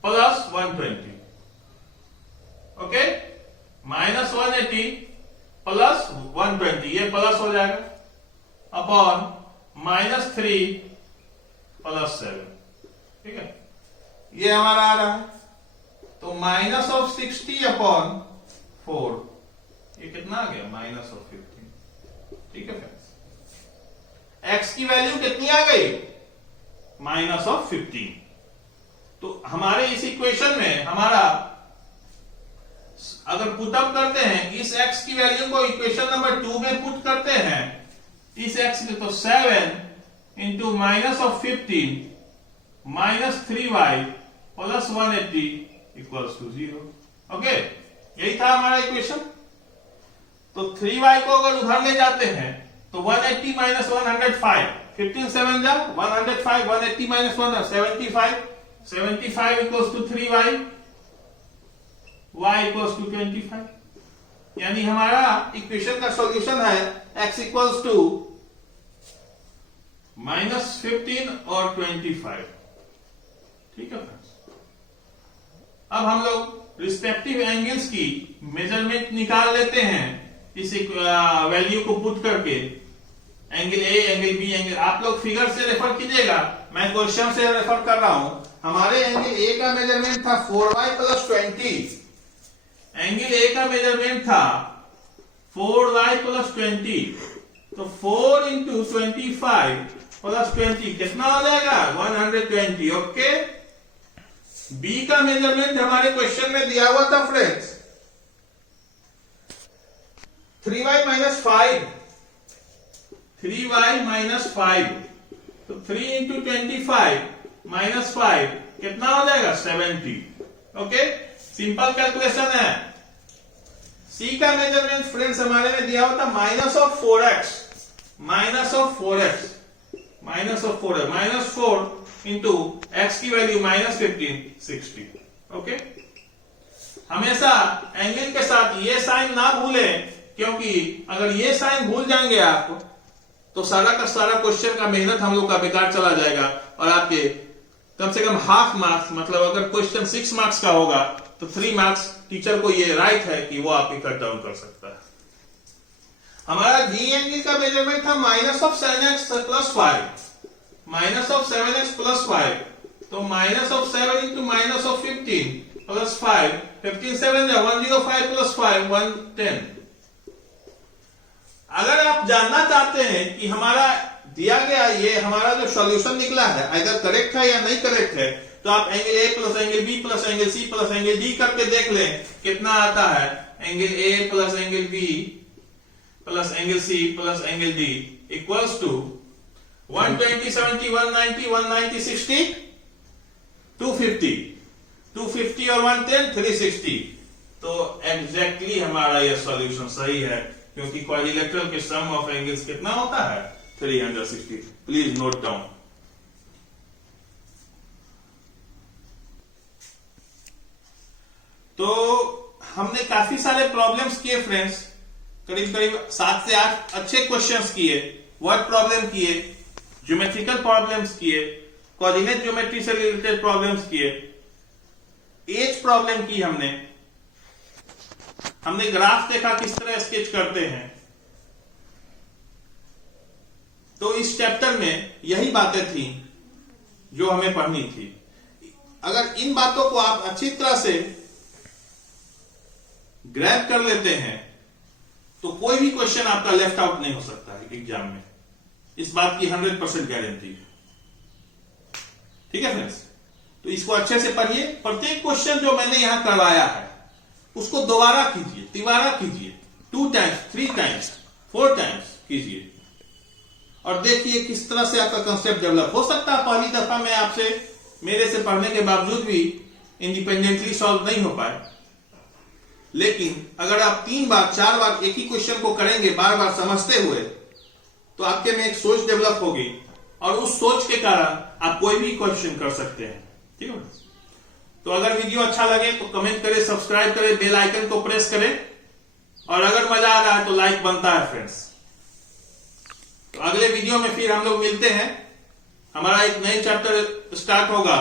plus 120, okay, minus 180 plus 120, ये प्लस हो जाएगा, अपॉन माइनस 3 प्लस 7, ठीक है, ये हमारा आ रहा है। तो माइनस ऑफ 60 अपॉन 4, ये कितना आ गया, माइनस ऑफ 15, ठीक है फ्रेंड्स। x की वैल्यू कितनी आ गई, माइनस ऑफ 15। तो हमारे इस इक्वेशन में हमारा अगर पुटअप करते हैं, इस x की वैल्यू को इक्वेशन नंबर 2 में पुट करते हैं, इस x के तो 7 into minus of 15 minus 3y plus 180 equals to 0, okay, यही था हमारा इक्वेशन। तो 3y को अगर उधर ले जाते हैं तो 180 माइनस 105, 15 7 जा 105, 180 minus 1 75 equals to 3y, y equals to 25। यानी हमारा इक्वेशन का सॉल्यूशन है x इक्वल्स टू माइनस 15 और 25, ठीक है फ्रेंड्स। अब हम लोग रिस्पेक्टिव एंगल्स की मेजरमेंट निकाल लेते हैं इस वैल्यू को पुट करके, angle A, angle B, angle, आप लोग फिगर से रेफर कीजिएगा मैं क्वेश्चन से रेफर कर रहा हूं, हमारे एंगल ए का मेजरमेंट था 4y प्लस 20। एंगल ए का मेजरमेंट था 4y प्लस 20, तो 4 इंटू 25 प्लस 20 कितना हो जाएगा 120। ओके, बी का मेजरमेंट हमारे क्वेश्चन में दिया हुआ था friends 3y minus 5, 3y minus 5, तो 3 इंटू 25 माइनस 5 कितना हो जाएगा 70। ओके, सिंपल कैलकुलेशन है। सी का मेजरमेंट फ्रेंड्स हमारे में दिया होता minus of 4x, minus of 4x, minus of 4x, minus 4 into x की वैल्यू माइनस 15, 60। ओके, हमेशा एंगल के साथ ये साइन ना भूलें, क्योंकि अगर ये साइन भूल जाएंगे आप तो सारा का सारा क्वेश्चन का मेहनत हम लोग का बेकार चला जाएगा और आपके कम से कम हाफ मार्क्स, मतलब अगर क्वेश्चन 6 मार्क्स का होगा तो 3 मार्क्स टीचर को ये राइट है कि वो आपकी कट डाउन कर सकता है। हमारा जी एंगल का मेजरमेंट था minus of 7x plus 5, minus of 7x plus 5, तो minus of 7 into minus of 15 plus 5, 15 7 105 plus 5 110। अगर आप जानना चाहते हैं कि हमारा दिया गया ये हमारा जो सॉल्यूशन निकला है अगर करेक्ट है या नहीं करेक्ट है, तो आप angle A plus angle B plus angle C plus angle D करके देख लें कितना आता है। Angle A plus angle B plus angle C plus angle D equals to 120 70 190 190 60 250, 250 और 110 360। तो एग्जैक्टली हमारा यह सॉल्यूशन सही है, क्योंकि क्वाड्रिलेटरल के सम ऑफ एंगल्स कितना होता है 360। Please note down. तो हमने काफी सारे प्रॉब्लम्स किए फ्रेंड्स, करीब करीब 7 से 8 अच्छे क्वेश्चंस किए, वर्ड प्रॉब्लम किए, ज्योमेट्रिकल प्रॉब्लम्स किए, कोऑर्डिनेट ज्योमेट्री से रिलेटेड प्रॉब्लम्स किए, एज प्रॉब्लम की हमने ग्राफ देखा किस तरह स्केच करते हैं। तो इस चैप्टर में यही बातें थी जो हमें पढ़नी थी। अगर इन बातों को आप अच्छी तरह से ग्रैब कर लेते हैं तो कोई भी क्वेश्चन आपका लेफ्ट आउट नहीं हो सकता है एग्जाम में, इस बात की 100% गारंटी है। ठीक है फ्रेंड्स, तो इसको अच्छे से पढ़िए। प्रत्येक क्वेश्चन जो मैंने यहां करवाया है उसको दोबारा कीजिए, तिबारा कीजिए, 2 टाइम्स 3 टाइम्स 4 टाइम्स कीजिए और देखिए किस तरह से आपका कंसेप्ट डेवलप हो सकता है। पहली दफा में आपसे मेरे से पढ़ने के बावजूद भी इंडिपेंडेंटली सॉल्व नहीं हो पाए, लेकिन अगर आप 3 बार 4 बार एक ही क्वेश्चन को करेंगे बार बार समझते हुए, तो आपके में एक सोच डेवलप होगी और उस सोच के कारण आप कोई भी क्वेश्चन कर सकते हैं। ठीक है, तो अगर वीडियो अच्छा लगे तो कमेंट करें, सब्सक्राइब करें, बेल आइकन को प्रेस करें और अगर मजा आ रहा है तो लाइक बनता है फ्रेंड्स। तो अगले वीडियो में फिर हम लोग मिलते हैं। हमारा एक नई चैप्टर स्टार्ट होगा